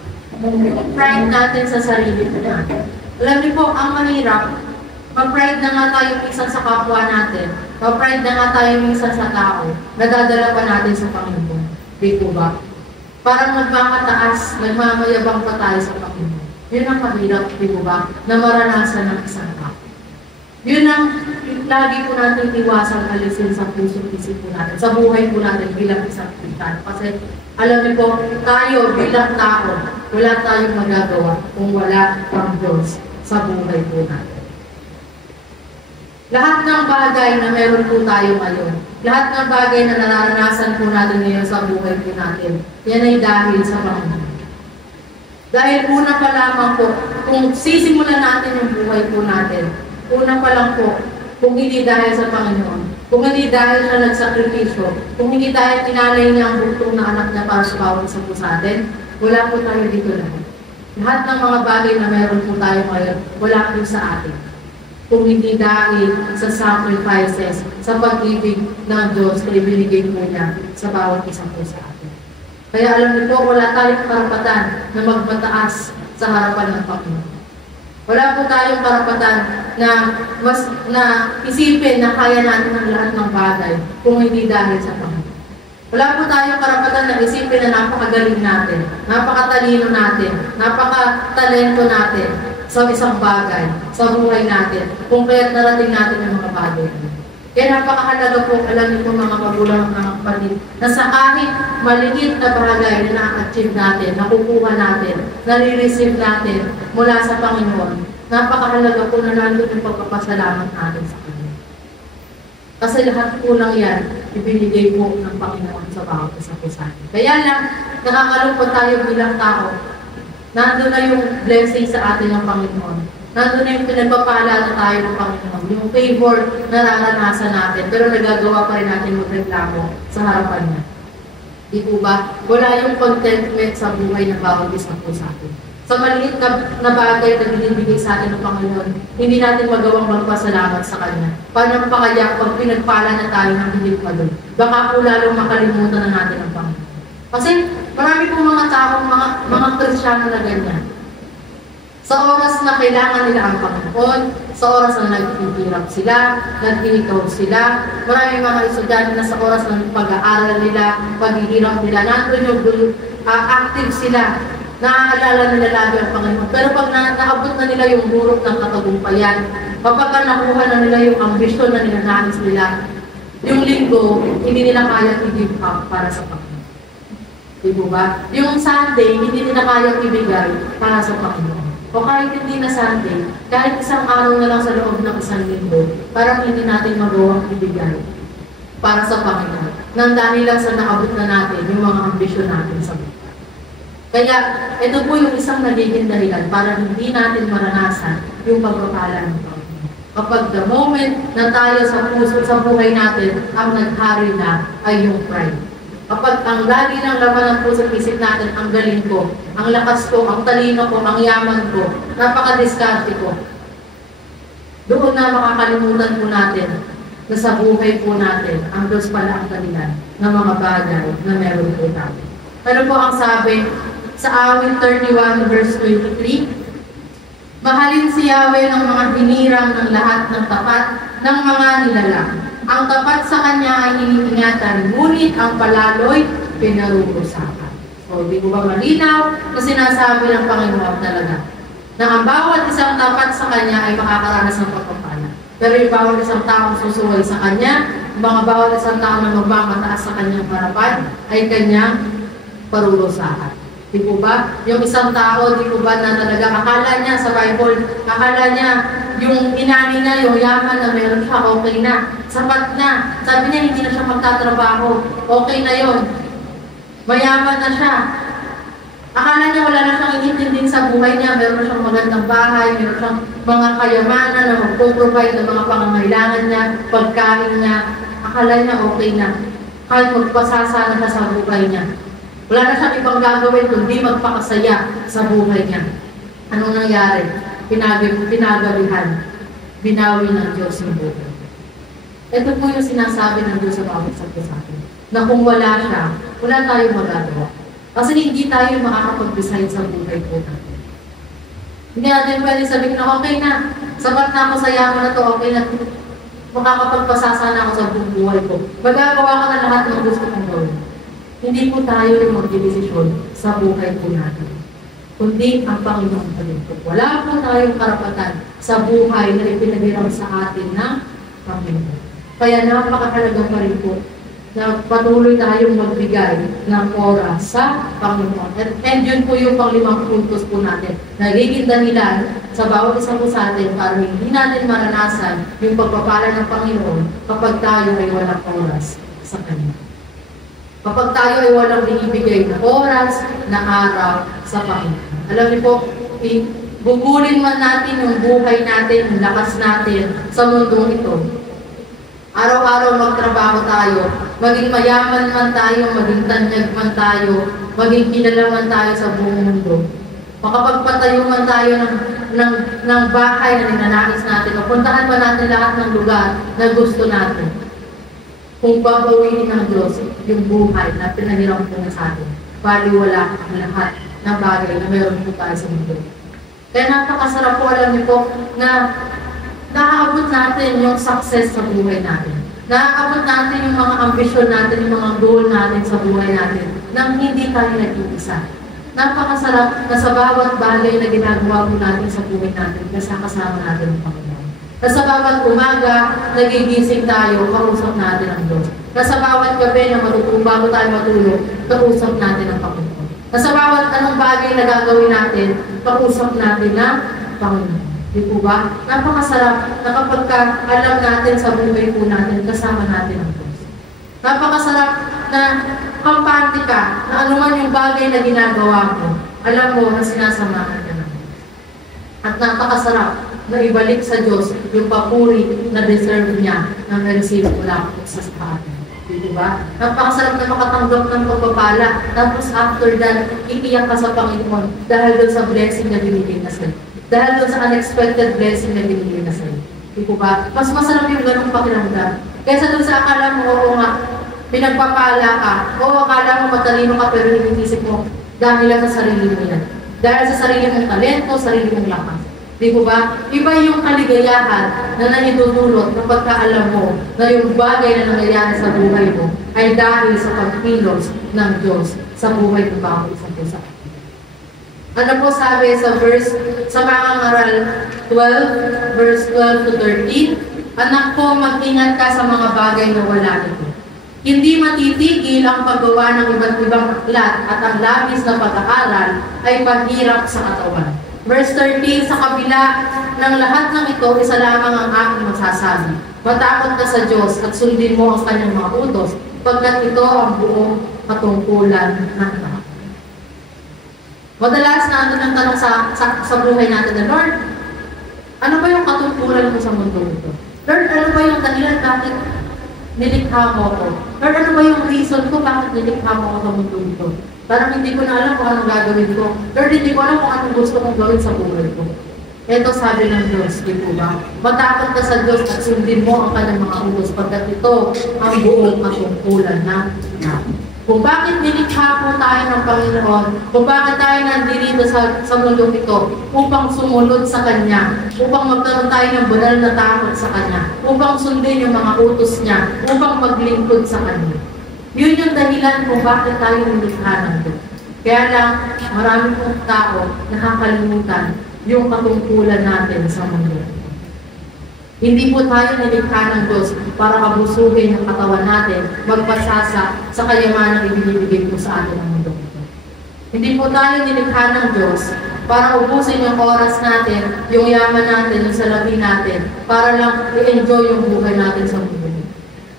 Pride natin sa sarili po natin. Alam niyo po, ang mahirap, mag-pride na nga tayo minsan sa kapwa natin, mag-pride na nga tayo minsan sa tao, nadadala pa natin sa Panginoon. Di po ba? Parang nagmamataas, nagmamayabang pa tayo sa Panginoon. Yun ang mahirap, di po ba? Na maranasan ng isang tao. Yun ang lagi po natin iwasan alisin sa puso't isip po natin, sa buhay po natin bilang isang Kristiyano. Kasi alam niyo po, tayo bilang tao, wala tayong magagawa kung wala ang Diyos sa buhay po natin. Lahat ng bagay na meron po tayo ngayon, lahat ng bagay na nararanasan po natin ngayon sa buhay po natin, yan ay dahil sa Panginoon. Dahil una pa lamang po, kung sisimulan natin yung buhay po natin, una pa lang po, kung hindi dahil sa Panginoon, kung hindi dahil siya nagsakripisyo, kung hindi dahil tinalay niya ang buktong na anak niya para sa bawat isa po sa atin, wala po tayo dito lahat. Lahat ng mga bagay na meron po tayo ngayon, wala po sa atin. Kung hindi dahil sa sacrifices, sa pag-ibig ng Diyos na ibinigay po niya sa bawat isa po sa atin. Kaya alam niyo po, wala tayong karapatan na magmataas sa harapan ng Panginoon. Wala po tayong karapatan na isipin na kaya natin ang lahat ng bagay kung hindi dahil sa Panginoon. Wala po tayong karapatan na isipin na napakagaling natin, napakatalino natin, napakatalento natin sa isang bagay, sa buhay natin, kung kaya't narating natin ang mga bagay. Kaya napakahalaga po, alam niyo po mga magulang at mga kapatid, na sa kahit maliit na bagay na na-achieve natin, nakukuha natin, nare-receive natin mula sa Panginoon, napakahalaga po na nandun yung pagpapasalamat natin sa Kanya. Kasi lahat po lang yan, ibinigay po ng Panginoon sa bawat isa po sa atin. Kaya lang, nakakalungkot tayo bilang tao, nandun na yung blessing sa atin ng Panginoon. Nandun na yung pinagpapala na tayo ng Panginoon. Yung favor na naranasan natin. Pero nagagawa pa rin natin magreklamo sa harapan niya. Di po ba? Wala yung contentment sa buhay ng bawat isa po sa atin. Sa maliit na bagay na binibigay sa atin ng Panginoon, hindi natin magawang magpasalamat sa Kanya. Paano pa kaya pag pinagpala na tayo ng hindi pa doon? Baka po lalong makalimutan na natin ang Panginoon. Kasi marami pong mga tao, mga Kristiyano na ganyan. Sa oras na kailangan nila ang Panginoon, sa oras na naghihirap sila, naghihikaw sila, marami mga estudyante na sa oras ng pag-aaral nila, paghihirap nila, nandun yung active sila, naaalala nila lagi ang Panginoon. Pero pag naabot na nila yung burok ng katagumpayan, kapag nakuha na nila yung ambisyon na ninanais nila, yung linggo, hindi nila kaya i-give up para sa Panginoon. Diba ba? Yung Sunday, hindi nila kayang ibigay para sa Panginoon. O kahit hindi na Sunday, kahit isang araw na lang sa loob ng isang linggo, parang hindi natin magawang ibigay para sa Panginoon. Nang dahil lang sa naabot na natin yung mga ambisyon natin sa buhay. Kaya, ito po yung isang nagiging dahilan para hindi natin maranasan yung pagpapala ng Panginoon. Kapag the moment na tayo sa puso, sa buhay natin, ang naghari na ay yung pride. Kapag ang lagi ng laman ng puso at isip natin, ang galing ko, ang lakas ko, ang talino ko, ang yaman ko, napaka-diskarte ko, doon na makakalimutan po natin na sa buhay po natin, ang Diyos pala ang dahilan ng mga bagay na meron po tayo. Ano po ang sabi sa Awit 31 verse 23? Mahalin si Yahweh ng mga hinirang ng lahat ng tapat ng mga nilalang. Ang tapat sa kanya ay iniingatan, ngunit ang palaloy pinarurusakan. So, di ko ba malinaw na sinasabi ng Panginoon talaga na ang bawat isang tapat sa kanya ay makakaranas ng pagpapala. Pero yung bawat isang taong susuway sa kanya, mga bawat isang taong na magmamataas sa kanyang harapan, ay kanyang parurusakan. Di po ba? Yung isang tao, di po ba na talaga, akala niya sa Bible, akala niya yung inani niya, yung yaman na meron siya, okay na. Sapat na. Sabi niya, hindi na siya magtatrabaho. Okay na yon. Mayaman na siya. Akala niya wala na siyang inintindin sa buhay niya, meron na siyang magandang bahay, meron siyang mga kayamanan na magpo-provide ng mga pangangailangan niya, pagkain niya. Akala niya okay na. Kahit magpasasa na siya sa buhay niya. Wala na siyang ibang gagawin kundi magpakasaya sa buhay niya. Anong nangyari? Pinagawihan. Binawi ng Diyos yung buhay. Ito po yung sinasabi ng Diyos sa bawat sa atin. Na kung wala siya, wala tayong magagawa. Kasi hindi tayo makakapag-decide sa buhay po natin. Hindi natin pwede sabihin na okay na, sapat na ako sa yaman na to, okay na, makakapagpasasa na ako sa buhay ko. Magagawa ko na lahat ng gusto kong gawin. Hindi po tayo yung magdidesisyon sa buhay po natin. Kundi ang Panginoon pa rin po. Wala po tayong karapatan sa buhay na ipinaghiram sa atin ng Panginoon. Kaya napakahalaga pa rin po na patuloy tayong magbigay ng oras sa Panginoon. And yun po yung pang-limang puntos po natin. Nagiging dahilan sa bawat isang po sa atin para hindi natin maranasan yung pagpapala ng Panginoon kapag tayo ay walang oras sa Kanya. Kapag tayo ay walang binibigay na oras, na araw sa Panginoon. Alam niyo po, bubulin man natin yung buhay natin, yung lakas natin sa mundong ito. Araw-araw magtrabaho tayo, maging mayaman man tayo, maging tanyag man tayo, maging kilala man tayo sa buong mundo. Makapagpatayo man tayo ng bahay na ninanais natin, mapuntahan pa natin lahat ng lugar na gusto natin. Kung babawiin ng Diyos yung buhay na pinahiram po na sa atin, baliwala ang lahat ng bagay na meron po tayo sa mundo. Kaya napakasarap po, alam niyo po, na naaabot natin yung success sa buhay natin. Naaabot natin yung mga ambisyon natin, yung mga goal natin sa buhay natin nang hindi tayo nag-iisa. Napakasarap na sa bawat bagay na ginagawa po natin sa buhay natin kasi kasama natin ang Panginoon. Na sa bawat umaga, nagigising tayo, kausap natin ang Diyos. Na sa bawat gabi na bago tayo matulog, kausap natin ang Panginoon. Na sa bawat anong bagay na gagawin natin, kausap natin ang Panginoon. Di po ba? Napakasarap na kapag alam natin sa buhay po natin, kasama natin ang Diyos. Napakasarap na kampante ka, na anuman yung bagay na ginagawa mo, alam mo na sinasamahan ka ng Diyos. At napakasarap na ibalik sa Diyos yung papuri na deserve niya na na-receive mula sa atin. Di ba? Napakasarap na makatanggap ng pagpapala. Tapos after that, iiyak ka sa Panginoon dahil doon sa blessing na binigay na sa'yo. Dahil doon sa unexpected blessing na binigay na sa'yo. Di ba? Mas masarap yung ganong pakiramdam. Kaysa doon sa akala mo, oo nga, pinagpapala ka, o akala mo matalino ka pero iniisip mo, dahil lang sa sarili mo yan. Dahil sa sarili mong talento, sarili mong lakas. Di ba ba? Iba yung kaligayahan na naidudulot kapag alam mo na yung bagay na nangyayari sa buhay mo ay dahil sa pagkilos ng Diyos sa buhay ng bawat isang pusa. Ano po sabi sa mga ngaral 12, verse 12 to 13? Anak ko, mag-ingat ka sa mga bagay na wala nito. Hindi matitigil ang paggawa ng iba't ibang aklat at ang labis na pag-aaral ay paghirap sa katawan. Verse 13, sa kabila ng lahat ng ito, isa lamang ang aking masasabi. Matakot ka sa Diyos at sundin mo ang kanyang mga utos, pagkat ito ang buong katungkulan ng lahat. Madalas natin ang tanong sa buhay natin na, Lord, ano ba yung katungkulan mo sa mundo ito? Lord, ano ba yung dahilan bakit nilikha mo ko? Lord, ano ba yung reason ko bakit nilikha mo ko sa mundo ito? Parang hindi ko na alam kung anong gagawin ko. Lord, hindi ko alam kung anong gusto kong gawin sa buhay ko. Ito sabi ng Diyos, di po ba? Matakot ka sa Diyos at sundin mo ang kanyang mga utos pagkat ito ang buong katungkulan na natin. Kung bakit nilikha po tayo ng Panginoon, kung bakit tayo nandito sa mundong ito, upang sumunod sa Kanya, upang magkaroon tayo ng banal na takot sa Kanya, upang sundin yung mga utos niya, upang maglingkod sa Kanya. Yun yung dahilan kung bakit tayo nilikha ng Diyos. Kaya lang, marami pong tao nakakalimutan yung katungkulan natin sa mundo. Hindi po tayo nilikha ng Diyos para abusuhin ang katawan natin, magpasasa sa kayamanang ibinibigay po sa atin ng mundo. Hindi po tayo nilikha ng Diyos para ubusin yung oras natin, yung yaman natin, yung salapi natin, para lang i-enjoy yung buhay natin sa mundo.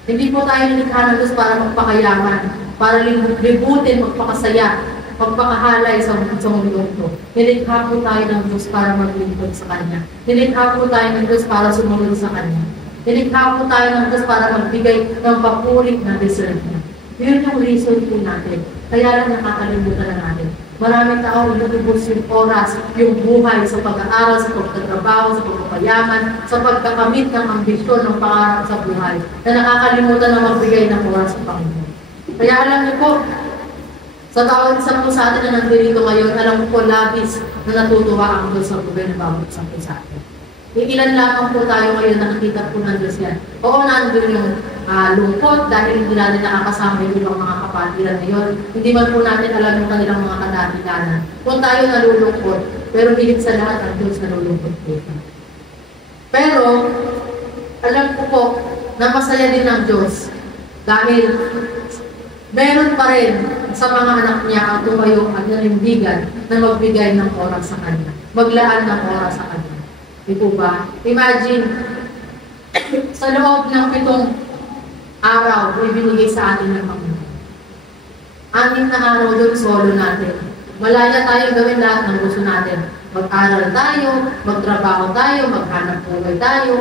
Hindi po tayo nilikha ng Diyos para magpakayaman, para libutin, magpakasaya, magpakahalay sa mundo ito. Nilikha po tayo ng Diyos para maglingkod sa Kanya. Nilikha po tayo ng Diyos para sumunod sa Kanya. Nilikha po tayo ng Diyos para magbigay ng papuri na deserve niya. Yun yung reason po natin. Kaya lang nakakalimutan na natin. Maraming tao inutubos yung oras, yung buhay sa pag-aaral, sa pagtatrabaho, sa pagpapayaman, sa pagkakamit ng ambisyon, ng pangarap sa buhay, na nakakalimutan na magbigay ng oras sa Panginoon. Kaya alam niyo po, sa tawag isa po sa atin na nandito ngayon, alam ko labis na natutuwa ang Diyos sa buhay na bawat isang po sa atin. Ilan lamang po tayo ngayon nakikita po ng Diyos yan. Oo, nandun yung lungkot dahil hindi natin nakakasama yung ibang mga kapatiran ngayon. Hindi man po natin alam yung kanilang mga kadatilanan. Kung tayo nalulungkot, pero higit sa lahat ang Diyos nalulungkot po. Pero, alam ko po na masaya din ang Diyos dahil meron pa rin sa mga anak niya ang tumayo at nanindigan na magbigay ng oras sa Kanya. Maglaan ng oras sa Kanya. Di po ba? Imagine, sa loob ng 7 araw, ibinigay sa atin ng Panginoon. 6 na araw doon, solo natin. Malaya tayo gawin lahat ng gusto natin. Mag-aral tayo, magtrabaho tayo, maghanap buhay tayo,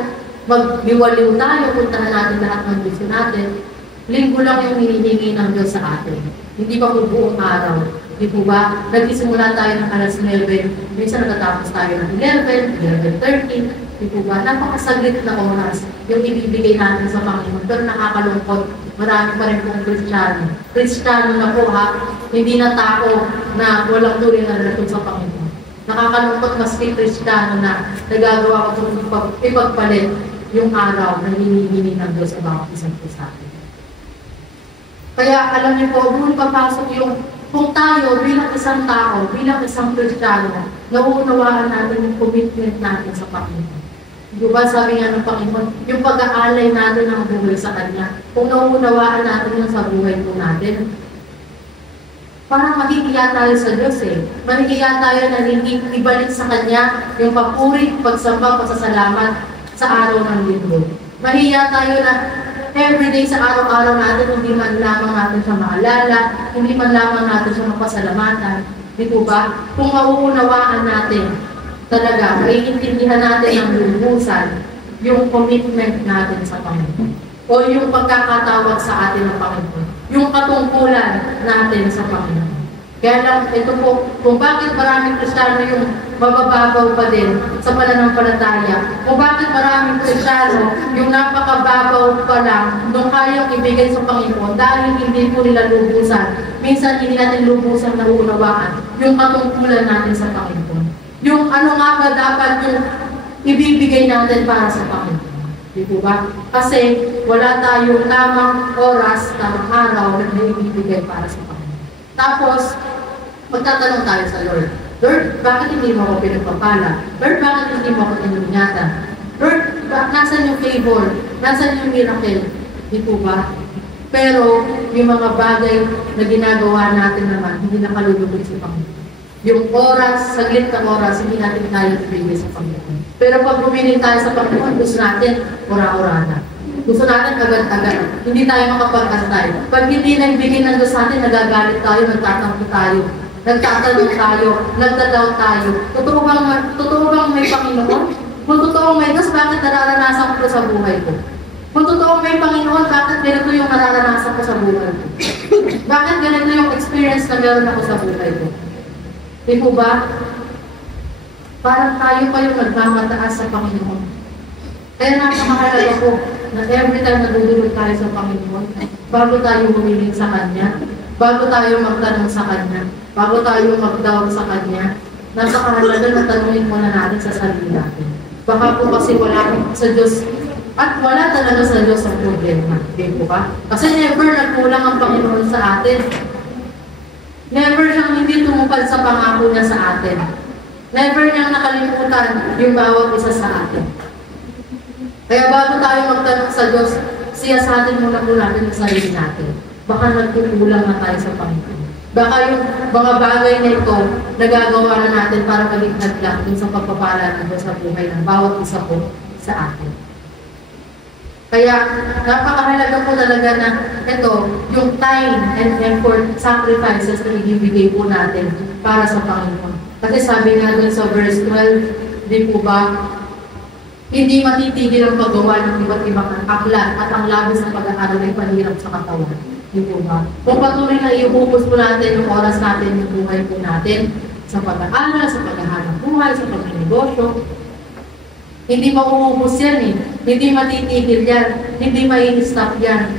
magbiwaliw tayo, puntahan natin lahat ng gusto natin. Linggo lang yung hinihingi ng Diyos sa atin. Hindi pa po buong araw. Di po ba? Nagsisimula tayo ng alas 9. Minsan natatapos tayo ng 11, 11:30. Di po ba? Napakasaglit na oras yung ibibigay natin sa Panginoon. Pero nakakalungkot. Marami pa rin pong Kristiyano. Kristiyano na po ha. Hindi na tao na walang turing na relasyon sa Panginoon. Nakakalungkot maski Kristiyano na nagagawa ko itong ipagpalit yung araw na hinihingi ng Diyos sa bawat isang po sa atin. Kaya alam niyo po, doon papasok yung kung tayo bilang isang tao, bilang isang Kristiyano, nauunawaan natin yung commitment natin sa Panginoon. Diba sabi nga ng Panginoon, yung pag-aalay natin ng buhay sa Kanya, kung nauunawaan natin yung sa buhay po natin, parang mahihiya tayo sa Diyos eh. Mahihiya tayo na hindi ibalik sa Kanya yung papuri, pagsamba, pasasalamat sa araw ng linggo. Mahihiya tayo na everyday sa araw-araw natin, hindi man lamang natin siya maalala, hindi man lamang natin siya mapasalamatan. Di po ba? Kung mauunawaan natin, talaga, maiintindihan natin ang lumusan, yung commitment natin sa Panginoon. O yung pagkakatawag sa atin ng Panginoon. Yung katungkulan natin sa Panginoon. Kaya lang, ito po, kung bakit maraming Kristiyano yung mabababaw pa din sa pananampalataya, kung bakit maraming Kristiyano yung napakababaw pa lang nung kayang ibigay sa Panginoon dahil hindi po nila lubusan. Minsan hindi natin lubusan na uunawaan yung katungkulan natin sa Panginoon. Yung ano nga ba dapat yung ibibigay natin para sa Panginoon. Di po ba? Kasi wala tayong tamang oras, tamang araw na ibibigay para sa Panginoon. Tapos, magtatanong tayo sa Lord. Lord, bakit hindi mo ako pinagpapala? Lord, bakit hindi mo ako inimingatan? Lord, nasan yung favor? Nasan yung miracle? Di po ba? Pero, yung mga bagay na ginagawa natin naman, hindi nakalulubog sa Panginoon. Yung oras, saglit na oras, hindi natin kaya ibigay sa Panginoon. Pero pag bumili tayo sa Panginoon, gusto natin, ora-orana. Gusto natin agad-agad. Hindi tayo makapag-astay. Pag hindi na ibigay ng Diyos sa atin, nagagalit tayo, nagtatampo tayo, nagtatanong tayo, nagdadaw tayo. Totoo bang may Panginoon? Kung totoo may Diyos, bakit nararanasan ko sa buhay ko? Kung totoo may Panginoon, bakit ganito yung nararanasan ko sa buhay ko? Bakit ganito yung experience na meron ako sa buhay ko? Di po ba? Parang tayo pa yung nagmamataas sa Panginoon. Kaya napakahalaga po na every time nadudulog tayo sa Panginoon, bago tayo humiling sa Kanya, bago tayo magtanong sa Kanya, bago tayo mag-down sa Kanya, napakahalaga na tanungin muna natin sa sarili natin. Baka po kasi wala sa Diyos, at wala talaga sa Diyos ang problema. Di po ba? Kasi never nagkulang ang Panginoon sa atin. Never siyang hindi tumupad sa pangako niya sa atin. Never niyang nakalimutan yung bawat isa sa atin. Kaya bago tayo magtanong sa Diyos, siya sa atin muna po natin yung sarili natin. Baka nagkukulang na tayo sa Panginoon. Baka yung mga bagay na ito, nagagawa na natin para maging hadlang dun sa pagpapala ng Diyos sa buhay ng bawat isa po sa atin. Kaya napakahalaga po talaga na ito, yung time and effort, sacrifices na ibibigay po natin para sa Panginoon. Kasi sabi nga dun sa verse 12, di po ba, hindi matitigil ang paggawa ng iba't ibang aklat at ang labis na pag-aaral ay panirap sa katawan. Di po ba? Kung patuloy na iubos po natin yung oras natin, yung buhay po natin sa pag-aaral, sa paghahanap buhay, sa pag-negosyo, hindi mauubos yan eh. Hindi matitigil yan. Hindi mai-stop yan.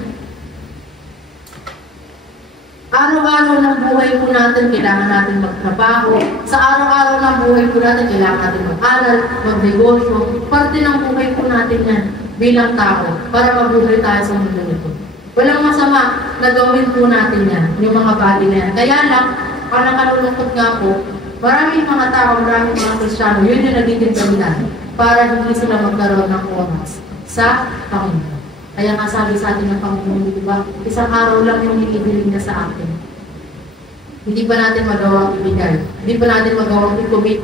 Araw-araw ng buhay po natin, kailangan natin magtrabaho. Sa araw-araw ng buhay po natin, kailangan natin mag-aral, magnegosyo. Parte ng buhay po natin yan bilang tao para mabuhay tayo sa mundo nito. Walang masama na gawin po natin yan, yung mga bagay na yan. Kaya lang, ang nakalulungkot nga po, maraming mga tao, maraming mga Kristiyano, yun yung nagiging dahilan para hindi sila magkaroon ng oras sa Panginoon. Kaya nga sabi sa atin ng Panginoon, di ba? Isang araw lang yung iibiling niya sa atin. Hindi pa natin magawang ibigay. Hindi pa natin magawang i-commit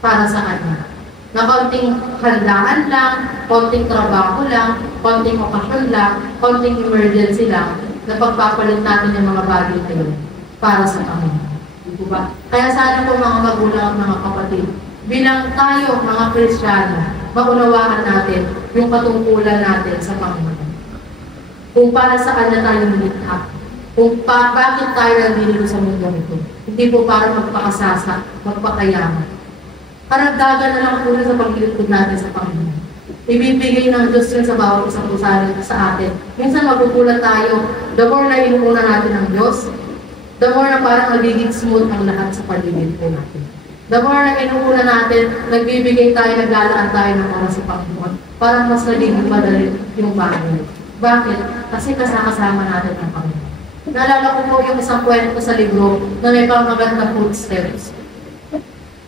para sa Kanya. Na konting handaan lang, konting trabaho lang, konting okasyon lang, konting emergency lang, na pagpapalit natin yung mga bagay na yun para sa Panginoon. Di ba? Kaya sana po mga magulang at mga kapatid, bilang tayo, mga Kristiyano, maunawaan natin yung patungkulan natin sa Panginoon. Kung para sa Kanya tayo nilikha. Kung bakit tayo nandito sa mundo nito. Hindi po para magpakasasa, magpakayaman. Karagdagan na lang po sa paglilingkod natin sa Panginoon. Ibibigay ng Diyos yun sa bawat isang pusari sa atin. Minsan magugulat tayo, the more na inuuna natin ng Diyos, the more na parang nagiging smooth ang lahat sa paligid po natin. The more na inuuna natin, nagbibigay tayo, naglalaan tayo ng oras sa Panginoon. Parang mas nagiging madali yung bagay. Bakit? Kasi kasama natin ang Panginoon. Naalala ko po yung isang kwento sa libro na may pamagandang footsteps.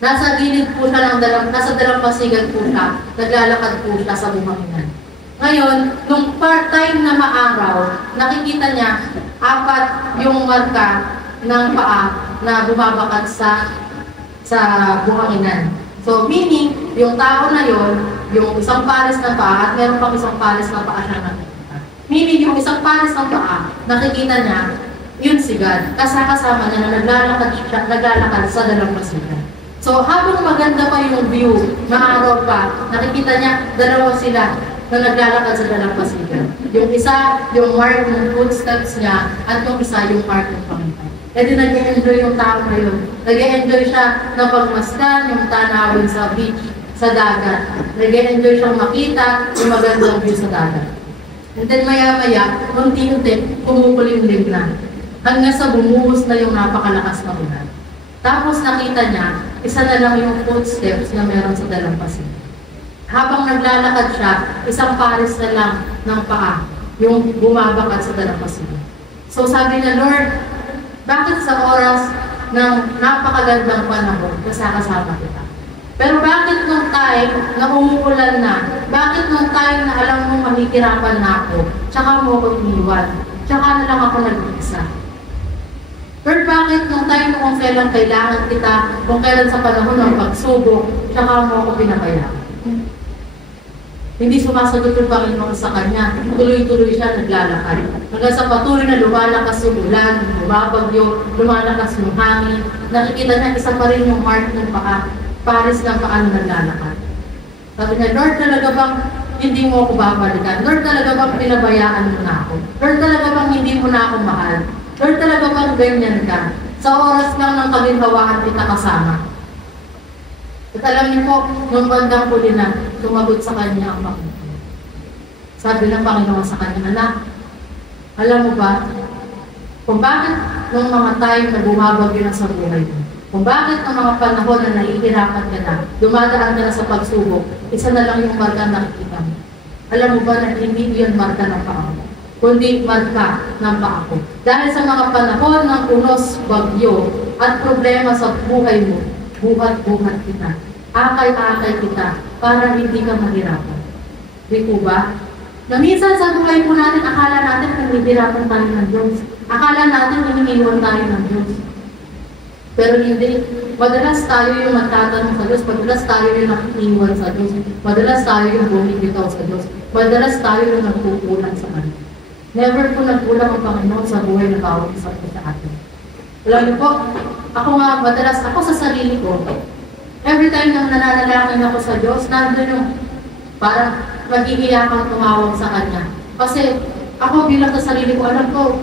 Nasa gilid po siya nasa dalampasigan po siya, naglalakad po siya sa buhanginan. Ngayon, nung part-time na maaraw, nakikita niya 4 yung marka ng paa na bumabakad sa buhanginan. So, meaning, yung tao na yon, yung isang pares na paa at meron pang isang pares na paa siya nakikita. Meaning, yung isang pares ng paa, nakikita niya, yun si God. Kasama niya na naglalakad sa dalampasigan. So, habang maganda pa yung view, maaraw pa, nakikita niya, 2 sila na naglalakad sa dalampasigan. Yung isa, yung mark ng footsteps niya, at yung isa, yung mark ng Panginoon. E di nag-enjoy yung tao na yun. Nag-enjoy siya na pagmasdan, yung tanawin sa beach, sa dagat. Nag-enjoy siyang makita yung magandang view sa dagat. And then maya-maya, unti-unti, kumukulimlim na. Hanggang sa bumuhos na yung napakalakas na ulan. Tapos nakita niya, isa na lang yung footsteps na meron sa dalampasigan. Habang naglalakad siya, isang pares na lang ng paa, yung bumabakad sa dalampasigan. So sabi niya, Lord, bakit sa oras ng napakagandang panahon, kasama kita? Pero bakit nung time na umuulan na, bakit nung time na alam mong mahihirapan na ako, tsaka mo ako iniwan, tsaka na lang ako nag-isa? Lord, bakit nung time kung kailan kailangan kita, kung kailan sa panahon ng pagsubok, tsaka mo ako pinabayaan? Hindi sumasagot yung Panginoon sa kanya. Tuloy-tuloy siya naglalakad. Hanggang sa patuloy na lumalakas yung ulan, bumabagyo, lumalakas yung hangin. Nakikita niya isa pa rin yung mark ng paa. Pares ng paa na naglalakad. Sabi niya, Lord, talaga bang hindi mo ako babalikan? Lord, talaga bang pinabayaan mo na ako? Lord, talaga bang hindi mo na ako mahal? Lord, talaga bang ganyan ka? Sa oras lang ng kaginhawaan kita kasama. At alam niyo po, nung bandang huli na, tumagot sa kanya ang Panginoon. Sabi ng Panginoon sa kanya, anak, alam mo ba, kung bakit nung mga time na bumabagyo na sa buhay mo, kung bakit ang mga panahon na nahihirapan ka na, dumadaan ka na sa pagsubok, isa na lang yung marka na nakikita mo. Alam mo ba na hindi yun marka ng Panginoon, kundi marka ng Panginoon. Dahil sa mga panahon ng unos, bagyo, at problema sa buhay mo, buhat-buhat kita, akay-akay kita, para hindi ka mahirapan. Di po ba? Na minsan sa buhay po natin, akala natin nanghihirapan tayo ng Diyos. Akala natin hinihiwan tayo ng Diyos. Pero hindi. Madalas tayo yung magtatanong sa Diyos. Madalas tayo yung nakikiwan sa Diyos. Madalas tayo yung bumibitaw sa Diyos. Madalas tayo yung nagkukulang sa Kanya. Never po nagkulang ang Panginoon sa buhay na bawat isa po sa atin. Alam niyo po, madalas ako sa sarili ko, every time na nananalangin ako sa Diyos, nandun yung parang mag-iiyakang tumawag sa Kanya. Kasi ako bilang sa sarili ko, alam ko,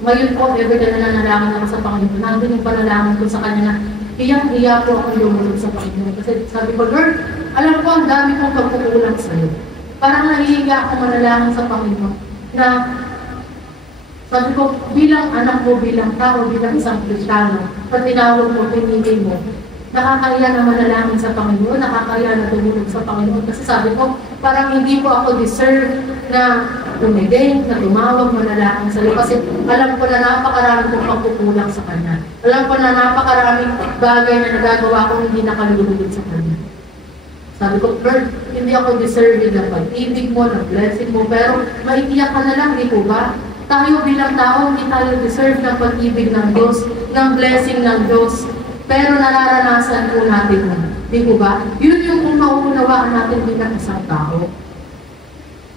ngayon po, every time na nanalangin ako sa Panginoon, nandun yung panalangin ko sa Kanya na iyang-iya po akong lumulog sa Panginoon. Kasi sabi ko, Lord, alam ko ang dami kong pagkukulang sa iyo. Parang nahihiga ako manalangin sa Panginoon na sabi ko, bilang anak mo, bilang tao, bilang isang Kristiyano, pag tinawag mo, pinigay mo, nakakaya na manalangin sa Panginoon, nakakaya na tumulog sa Panginoon. Kasi sabi ko, parang hindi po ako deserve na umigay, na tumawag, manalangin sa iyo. Kasi alam ko na napakarami kong pagkukulang sa Kanya. Alam ko na napakaraming bagay na nagagawa ko hindi nakalulugod sa Kanya. Sabi ko, Lord, hindi ako deserve ng pag-ibig mo, ng blessing mo, pero maiiyak ka na lang, di po ba? Tayo bilang tao, hindi tayo deserve ng pag-ibig ng Diyos, ng blessing ng Diyos. Pero nararanasan po natin yun. Di po ba? Yun yung kung mauunawaan natin bilang isang tao.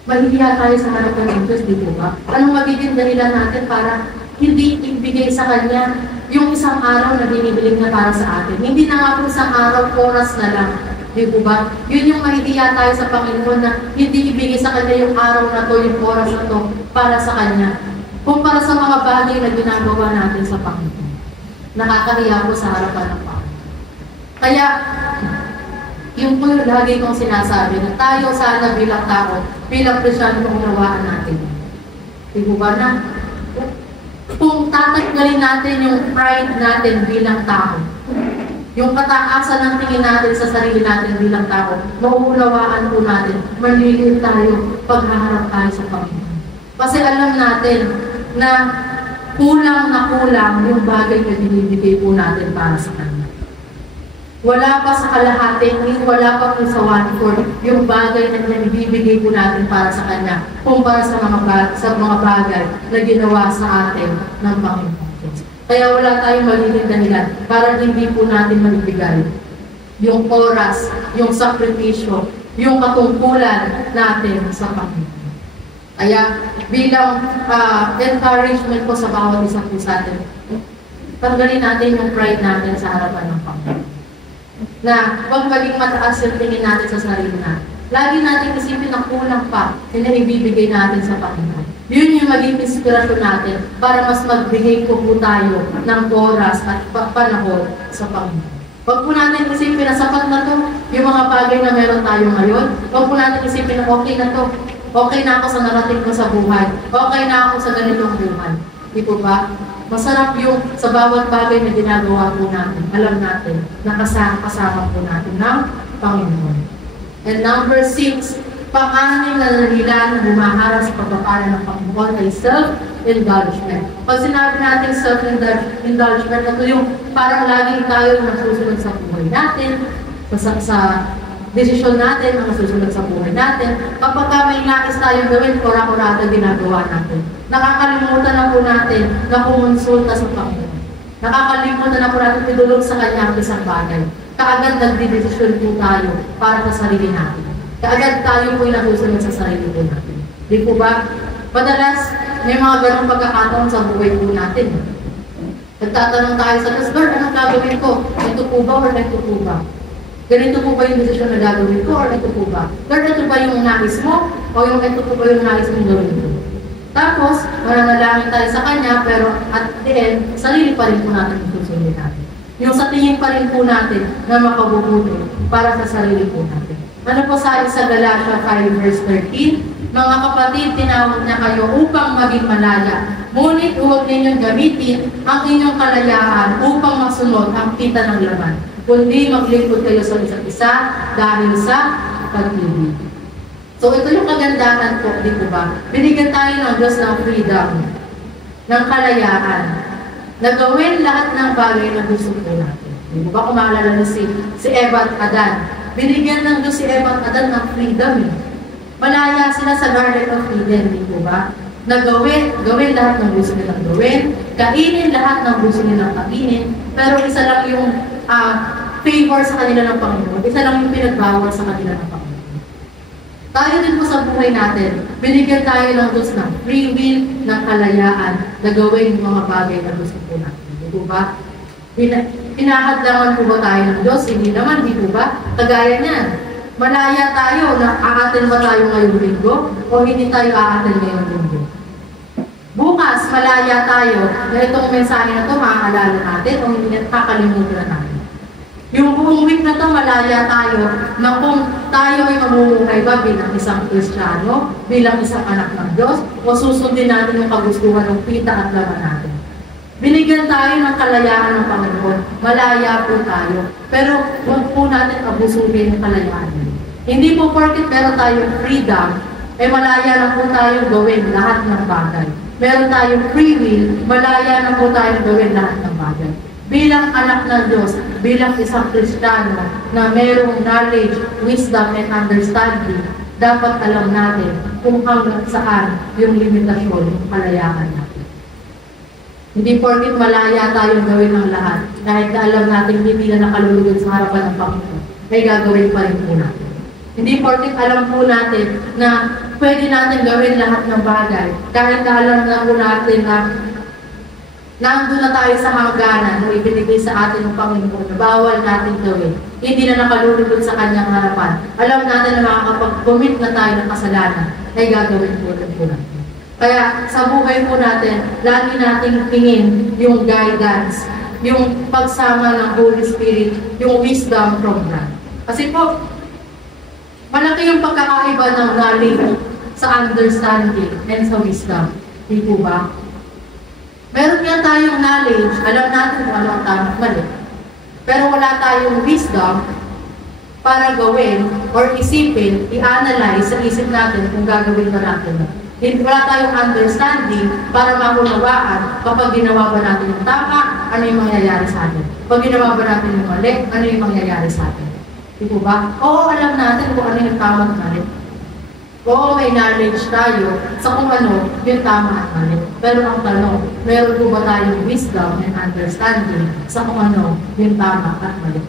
Mahihiya tayo sa harapan ng Diyos, di po ba? Anong magiging dahilan natin para hindi ibigay sa Kanya yung isang araw na binibiling na para sa atin? Hindi na nga po isang araw, oras na lang. Di po ba? Yun yung mahihiya tayo sa Panginoon na hindi ibigay sa Kanya yung araw na to, yung oras na to, para sa Kanya. Kumpara sa mga bagay na ginagawa natin sa Panginoon. Nakakahiya po sa harapan ng Panginoon. Kaya, yung po yung lagi kong sinasabi na tayo sana bilang tao, bilang Kristiyano, unawaan natin. Di po ba na? Kung tatanggalin natin yung pride natin bilang tao, yung kataasan ng tingin natin sa sarili natin bilang tao, mauunawaan po natin, maliliit tayo paghaharap tayo sa Panginoon. Kasi alam natin na kulang yung bagay na binibigay po natin para sa Kanya. Wala pa sa kalahati, wala pa po sa 1/4 yung bagay na binibigay po natin para sa Kanya kumpara sa mga bagay na ginawa sa atin ng Panginoon. Kaya wala tayong magiging dahilan para hindi po natin malibigay yung oras, yung sakripisyo, yung katungkulan natin sa Panginoon. Kaya bilang encouragement po sa bawat isa po sa atin, tanggalin natin yung pride natin sa harapan ng Panginoon. Na huwag maging mataas yung tingin natin sa sarili natin. Lagi natin isipin na kulang pa na ibibigay natin sa Panginoon. Yun yung maging inspirasyon natin para mas magbigay po tayo ng oras at panahon sa Panginoon. Huwag po natin isipin na sapat na to yung mga bagay na meron tayo ngayon. Huwag po natin isipin na okay na to. Okay na ako sa narating ko sa buhay. Okay na ako sa ganitong buhay. Di po ba? Masarap yung sa bawat bagay na ginagawa po natin. Alam natin na kasama po natin ng Panginoon. And number 6, pang-anim na dahilan na bumaharap sa pagpapala ng Panginoon ay self-indulgement. Pag sinabi natin self-indulgement, ito yung parang laging tayo nasusunod sa buhay natin, sa desisyon natin, ang nasusunod sa buhay natin. Kapag may nais tayong gawin, kura-kurata ginagawa natin. Nakakalimutan na po natin na kumonsulta sa Panginoon. Nakakalimutan na po natin idulog sa Kanya ang isang bagay. Kaagad nagdidesisyon po tayo para sa sarili natin. Kaagad tayo po yung nasusunod sa sarili po natin. Di po ba? Madalas, may mga ganong pagkakataon sa buhay po natin. Nagtatanong tayo sa Diyos, Lord, anong gagawin ko? Ito po ba or ito po ba? Ganito po ba yung desisyon na gagawin ko or ito po ba? Lord, ito ba yung nais mo? O yung ito po ba yung nais mong gawin ko? Tapos, mananalangin tayo sa Kanya, pero at the end, sarili pa rin po natin yung susundin natin. Yung sa tingin pa rin po natin na makabubuti para sa sarili po natin. Ano po sabi sa Galatia 5 verse 13? Mga kapatid, tinawag na kayo upang maging malaya. Ngunit huwag ninyong gamitin ang inyong kalayaan upang masunod ang kita ng laman, kundi maglingkod kayo sa isa't isa dahil sa pag-ibig. So ito yung kagandahan po, di po ba? Binigyan tayo ng Diyos ng freedom, ng kalayaan, na gawin lahat ng bagay na gusto po natin. Di ba kung maalala na si Eva at Adan? Binigyan ng Diyos si Eva at Adan ng freedom. Malaya sila sa Garden of Eden, di po ba? Na gawin lahat ng gusto nilang gawin, kainin lahat ng gusto nilang kainin, pero isa lang yung favor sa kanila ng Panginoon, isa lang yung pinagbawal sa kanila ng Panginoon. Tayo din po sa buhay natin, binigyan tayo ng Diyos ng free will, ng kalayaan, na gawin yung mga bagay na gusto po natin. Di po ba? Pinahadlangan po ba tayo ng Diyos? Hindi naman, di po ba? Kagaya niyan. Malaya tayo na aatin ba tayo ngayong linggo o hindi tayo aatin ngayong linggo. Bukas, malaya tayo na itong mensahe na ito maaalala natin o hindi kakalimutan natin. Yung buong week na ito, malaya tayo na kung tayo ay mamumuhay ba bilang isang Kristiyano, bilang isang anak ng Diyos, o susundin natin yung kagustuhan ng pita at laman natin. Binigyan tayo ng kalayaan ng Panginoon. Malaya po tayo. Pero huwag po natin abusuhin yung kalayaan. Hindi po porket meron tayong freedom, malaya na po tayo gawin lahat ng bagay. Meron tayong free will, malaya na po tayo gawin lahat ng bagay. Bilang anak ng Diyos, bilang isang Kristiyano na merong knowledge, wisdom, and understanding, dapat alam natin kung hanggang saan yung limitasyon, yung kalayaan natin. Hindi porket malaya tayong gawin ng lahat, kahit na alam natin hindi na nakalulugod sa harapan ng Panginoon, ay gagawin pa rin po natin. Hindi porket alam po natin na pwede natin gawin lahat ng bagay, kahit na alam na po natin na nandun na tayo sa hangganan na ibinigay sa atin ng Panginoon na bawal natin gawin. Hindi na nakalulugod sa kanyang harapan. Alam natin na makakapag-commit na tayo ng kasalanan ay gagawin po rin po natin. Kaya sa buhay po natin, lagi nating tingin yung guidance, yung pagsama ng Holy Spirit, yung wisdom from God. Kasi po, malaki yung pagkakaiba ng knowledge sa understanding and sa wisdom. Di po ba? Meron nga tayong knowledge, alam natin kung ano ang tama at mali. Pero wala tayong wisdom para gawin or isipin, i-analyze sa isip natin kung gagawin ba natin. Wala tayong understanding para maunawaan kapag ginawa ba natin yung tama, ano yung mangyayari sa atin. Pag ginawa ba natin yung mali, ano yung mangyayari sa atin. Di po ba? Oo, alam natin kung ano yung tama at mali. Oo, may knowledge tayo sa kung ano yung tama at mali. Pero ang tanong, meron po ba tayong wisdom and understanding sa kung ano yung tama at mali?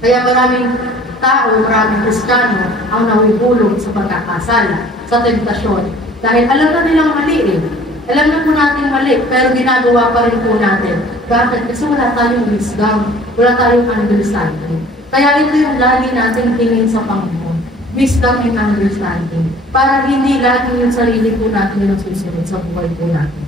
Kaya maraming tao, maraming Kristiyano ang nawibulong sa pagkakasala, sa tentasyon. Dahil alam na nilang mali eh. Alam na po natin mali, pero ginagawa pa rin po natin. Bakit? Kasi wala tayong wisdom, wala tayong understanding. Kaya ito yung lagi natin tingin sa Panginoon. Wisdom and understanding. Para hindi lagi yung sarili po natin yung susunod sa buhay po natin.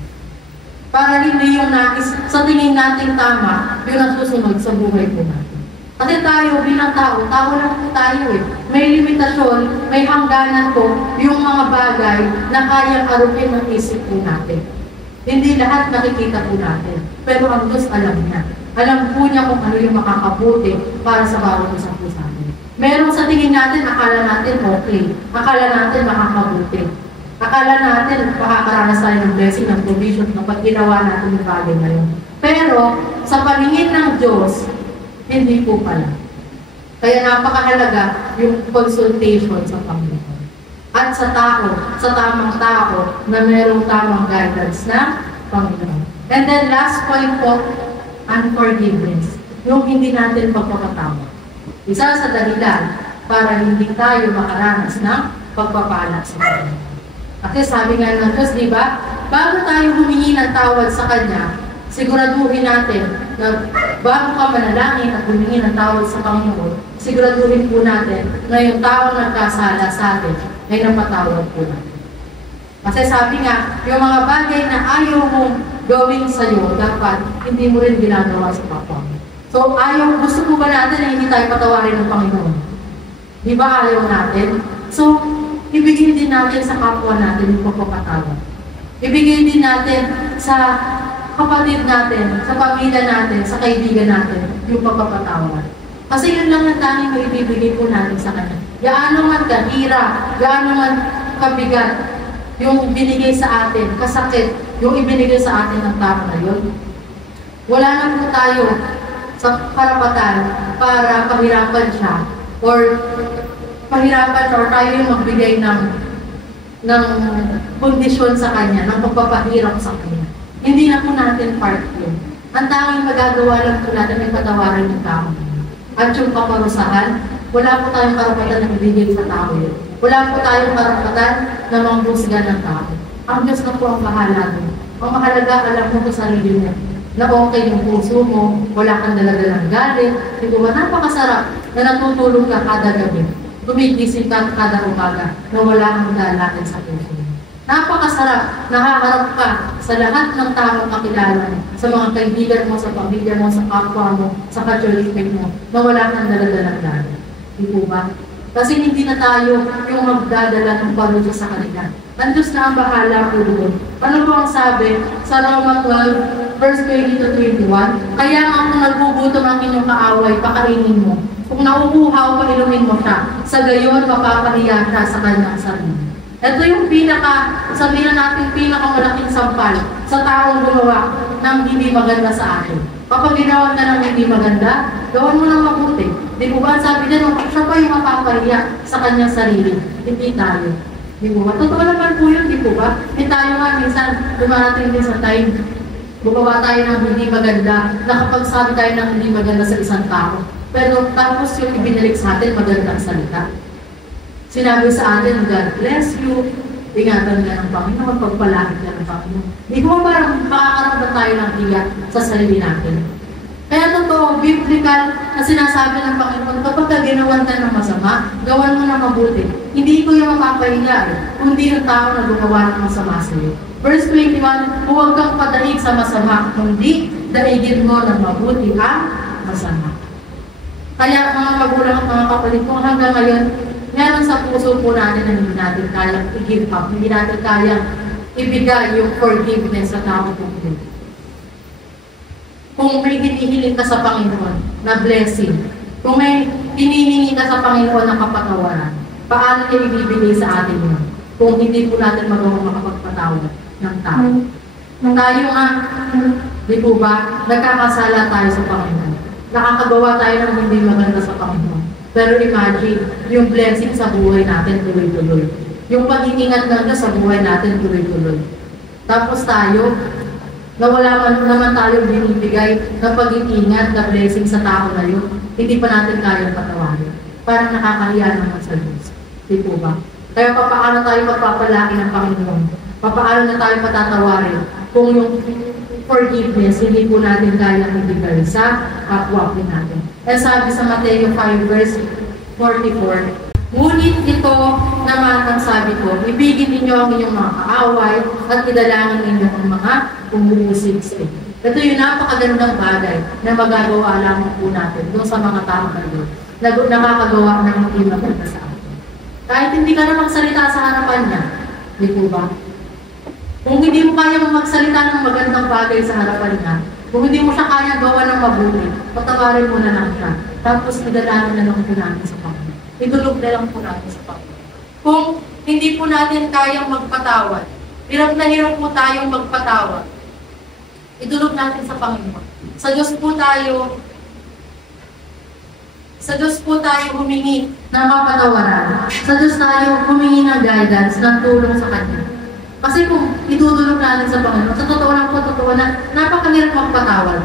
Para hindi yung nais sa tingin natin tama yung nasusunod sa buhay po natin. Kasi tayo bilang tao, tao lang po tayo eh. May limitasyon, may hangganan po yung mga bagay na kayang arukin ng isip po natin. Hindi lahat nakikita po natin. Pero ang Diyos alam niya. Alam po niya kung ano yung makakabuti para sa bawat isang po sa atin. Meron sa tingin natin, akala natin okay. Akala natin makakabuti. Akala natin makakaranas tayo ng blessing, ng provision kapag ginawa natin yung bagay na yun. Pero sa paningin ng Diyos, hindi po pala. Kaya napakahalaga yung consultation sa Panginoon. At sa tao, sa tamang tao na merong tamang guidance na Panginoon. And then last point po, unforgiveness. Yung hindi natin pagpapatawad. Isa sa dahilan para hindi tayo makaranas ng pagpapala sa Panginoon. Kasi sabi nga ng Diyos, di ba? Bago tayo humingi ng tawad sa Kanya, siguraduhin natin na bago ka manalangin at humingi ng tawad sa Panginoon, siguraduhin po natin na yung taong nagkasala sa atin ay napatawad po natin. Kasi sabi nga, yung mga bagay na ayaw mong gawin sa'yo, dapat hindi mo rin ginagawa sa kapwa mo. So, gusto po ba natin na hindi tayo patawarin ng Panginoon? Di ba ayaw natin? So, ibigay din natin sa kapwa natin yung pagpapatawad. Ibigay din natin sa kapatid natin, sa pamilya natin, sa kaibigan natin, yung pagpapatawad. Kasi yun lang ang tanging may ibibigay po natin sa Kanya. Gaano man kahira, gaano man kabigat, yung binigay sa atin, kasakit, yung ibinigay sa atin ng tao na yun. Wala na po tayo sa karapatan para pahirapan siya or tayo yung magbigay ng kondisyon sa kanya, ng pagpapahirap sa kanya. Hindi na po natin part yun. Ang tanging magagawa lang po natin ay patawaran yung tao. At yung kaparusahan, wala po tayong karapatan na ibigay sa tao yun. Wala po tayong karapatan na manghusgan ng tao. Ang Diyos na po ang bahala doon. Ang mahalaga, alam mo sa sarili mo na okay yung puso mo, wala kang daladalang galit. Hindi ba, napakasarap na natutulog ka kada gabi. Gumigising ka kada umaga na wala kang dalalan sa puso mo. Napakasarap, nakaharap ka sa lahat ng taong kakilala mo, sa mga kaibigan mo, sa pamilya mo, sa kapwa mo, sa ka-churchmate mo, na wala kang daladalang galit. Hindi po ba? Kasi hindi na tayo yung magdadala ng parusa sa kanila. Ang Diyos na ang bahala po doon. Ano po ang sabi sa Roma 12, verse 20 to 21? Kaya nga kung nagbubutom ang inyong kaaway, pakainin mo. Kung nauuhaw, painumin mo siya. Sa gayon, mapapahiya siya sa kanyang sarili. Ito yung sabihin natin, pinakamalaking sampal sa taong gumawa ng hindi maganda sa atin. Kapag ginawa na ng hindi maganda, gawan mo ng mabuti. Di po ba sabi niya, siya pa yung mapapahiya sa kanyang sarili, hindi tayo. Di po ba? Totoo naman po yun, di po ba? Hindi tayo nga, minsan, dumarating din sa time, gumawa tayo ng hindi maganda, nakapagsabi tayo ng hindi maganda sa isang tao. Pero tapos yung ibinalik sa atin, magandang salita. Sinabi sa atin, God bless you, ingatan ka ng Panginoon, pagpalakit ka ng Panginoon. Di ko parang makakaramdam tayo ng hiya sa sarili natin. Kaya totoo, biblical na sinasabi ng Panginoon, kapag ginawan ka ng masama, gawan mo na mabuti. Hindi ko yung mapapahiya, kundi yung tao na gumawa ng masama sa iyo. Verse 21, huwag kang padaig sa masama, kundi daigin mo ng mabuti ang masama. Kaya mga magulang at mga kapatid ko, hanggang ngayon, meron sa puso po natin na hindi natin kayang i-give up, hindi natin kayang ibigay yung forgiveness sa tao po. Kung may hinihiling ka sa Panginoon na blessing, kung may hinihingi ka sa Panginoon na kapatawaran, paano niya ibibigay sa atin yun? Kung hindi po natin magawang makapagpatawad ng tao. Tayo nga, di po ba, nagkakasala tayo sa Panginoon. Nakakagawa tayo ng hindi maganda sa Panginoon. Pero imagine, yung blessing sa buhay natin tuloy-tuloy. Yung pag-iingat ng Diyos sa buhay natin tuloy-tuloy. Tapos tayo, na wala naman tayo binibigay na pag-iingat, na blessing sa tao na yun, hindi pa natin kayang patawarin. Parang nakakahiya naman sa Diyos. Di po ba? Kaya papaano tayo magpapalaki ng Panginoon? Papaano na tayo patatawarin kung yung forgiveness, hindi po natin kayang ibigay sa kapwa po natin. Eh sabi sa Mateo 5 verse 44, ngunit ito naman ang sabi ko, ibigin ninyo ang inyong mga kaaway at idalangin ninyo ang mga umuusig sa inyo. Ito yung napakagandang bagay na magagawa lamang po natin doon sa mga tao na yun, na nakakagawa ng hindi maganda sa atin. Kahit hindi ka na magsalita sa harapan niya, di po ba? Kung hindi mo kaya magsalita ng magandang bagay sa harapan niya, kung hindi mo siya kaya gawa ng mabuti, patawarin mo na lang siya. Tapos idalangin na lang po natin sa Panginoon. Idulog na lang po natin sa Panginoon. Kung hindi po natin kayang magpatawad, hirap na hirap po tayong magpatawad, idulog natin sa Panginoon. Sa Diyos po tayo humingi ng kapatawaran. Sa Diyos tayo humingi ng guidance, ng tulong sa Kanya. Kasi kung itutulog natin sa Panginoon, sa totoo lang po, totoo na napakahirap magpatawad.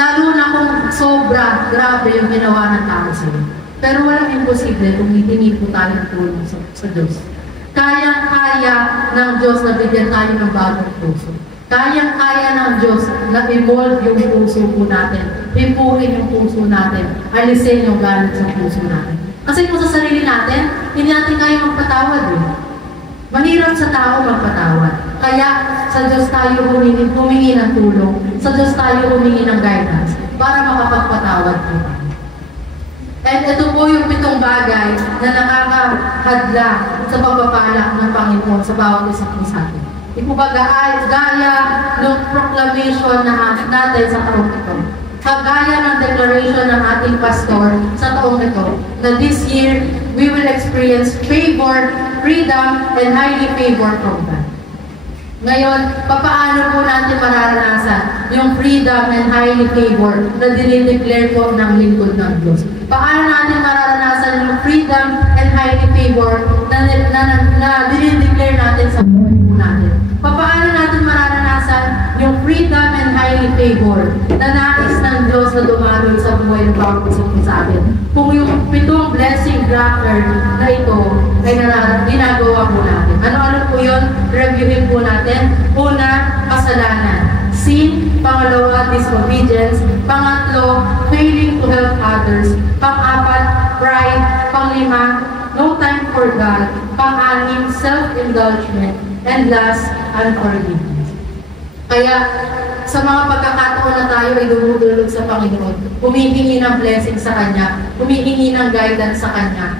Lalo na kung sobra, grabe yung ginawa ng tao sa iyo. Pero walang imposible kung hihingi po tayo ng tulong sa Diyos. Kayang-kaya ng Diyos na bigyan tayo ng bagong puso. Kayang-kaya ng Diyos na i-mold yung puso po natin. Ipuhin yung puso natin. Alisin yung galit sa puso natin. Kasi kung sa sarili natin, hindi natin kaya magpatawad eh. Mahirap sa tao magpatawad. Kaya sa Diyos tayo humingi ng tulong, sa Diyos tayo humingi ng guidance para makapagpatawad po tayo. And ito po yung 7 bagay na nakakahadla sa pagpapala ng Panginoon sa bawat isa po sa atin. Gaya ng proclamation na natin sa taong ito. Kagaya ng declaration ng ating pastor sa taong ito, na this year, we will experience favor, freedom, and highly favored from God. Ngayon, papaano po natin mararanasan yung freedom and highly favor na dinideclare po ng lingkod ng Diyos? Paano natin mararanasan yung freedom and highly favor na dinideclare natin sa buhay po natin? Paano natin mararanasan yung freedom and highly favor na nais ng Diyos na dumaloy sa buhay ng bawat isa po sa atin? Kung yung 7 blessing grafter na ito ay ginagawa po natin. Ano-ano po yun? Reviewin po natin. Una, kasalanan. Sin. Pangalawa, disobedience. Pangatlo, failing to help others. Pang-4, pride. Pang-5, no time for God. Pang-6, self-indulgence. And last, unforgiveness. Kaya, sa mga pagkakataon na tayo ay dumudulog sa Panginoon, humihingi ng blessing sa Kanya, humihingi ng guidance sa Kanya,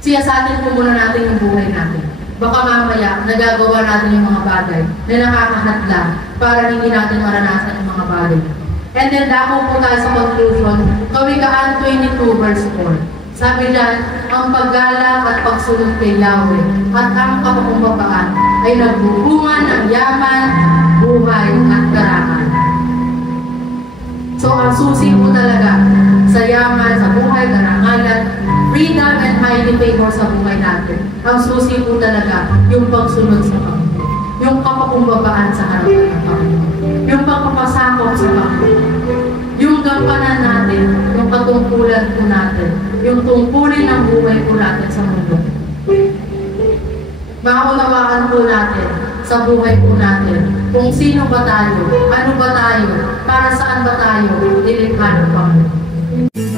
siya sa atin po muna natin yung buhay natin. Baka mamaya, nagagawa natin yung mga bagay na nakakahadla para hindi natin maranasan yung mga bagay. And then, dako po tayo sa conclusion, Kawikaan 22 verse 4. Sabi diyan, ang paggalang at pagsunod kay Yahweh at ang kapakumbabaan ay nagbubunga ng yaman, buhay at karangan. So, ang susi po talaga sa yaman, sa buhay, karangalan, freedom and highly favor sa buhay natin. Ang susi po talaga yung pagsunod sa Panginoon. Yung kapakumbabaan sa harapan ng Panginoon. Yung pagpapasakop sa Panginoon. Yung gampanan natin, yung katungkulan po natin, yung tungkulin ng buhay po natin sa mundo. Maunawaan po natin sa buhay po natin kung sino ba tayo, ano ba tayo, para saan ba tayo, nilikha ng Panginoon.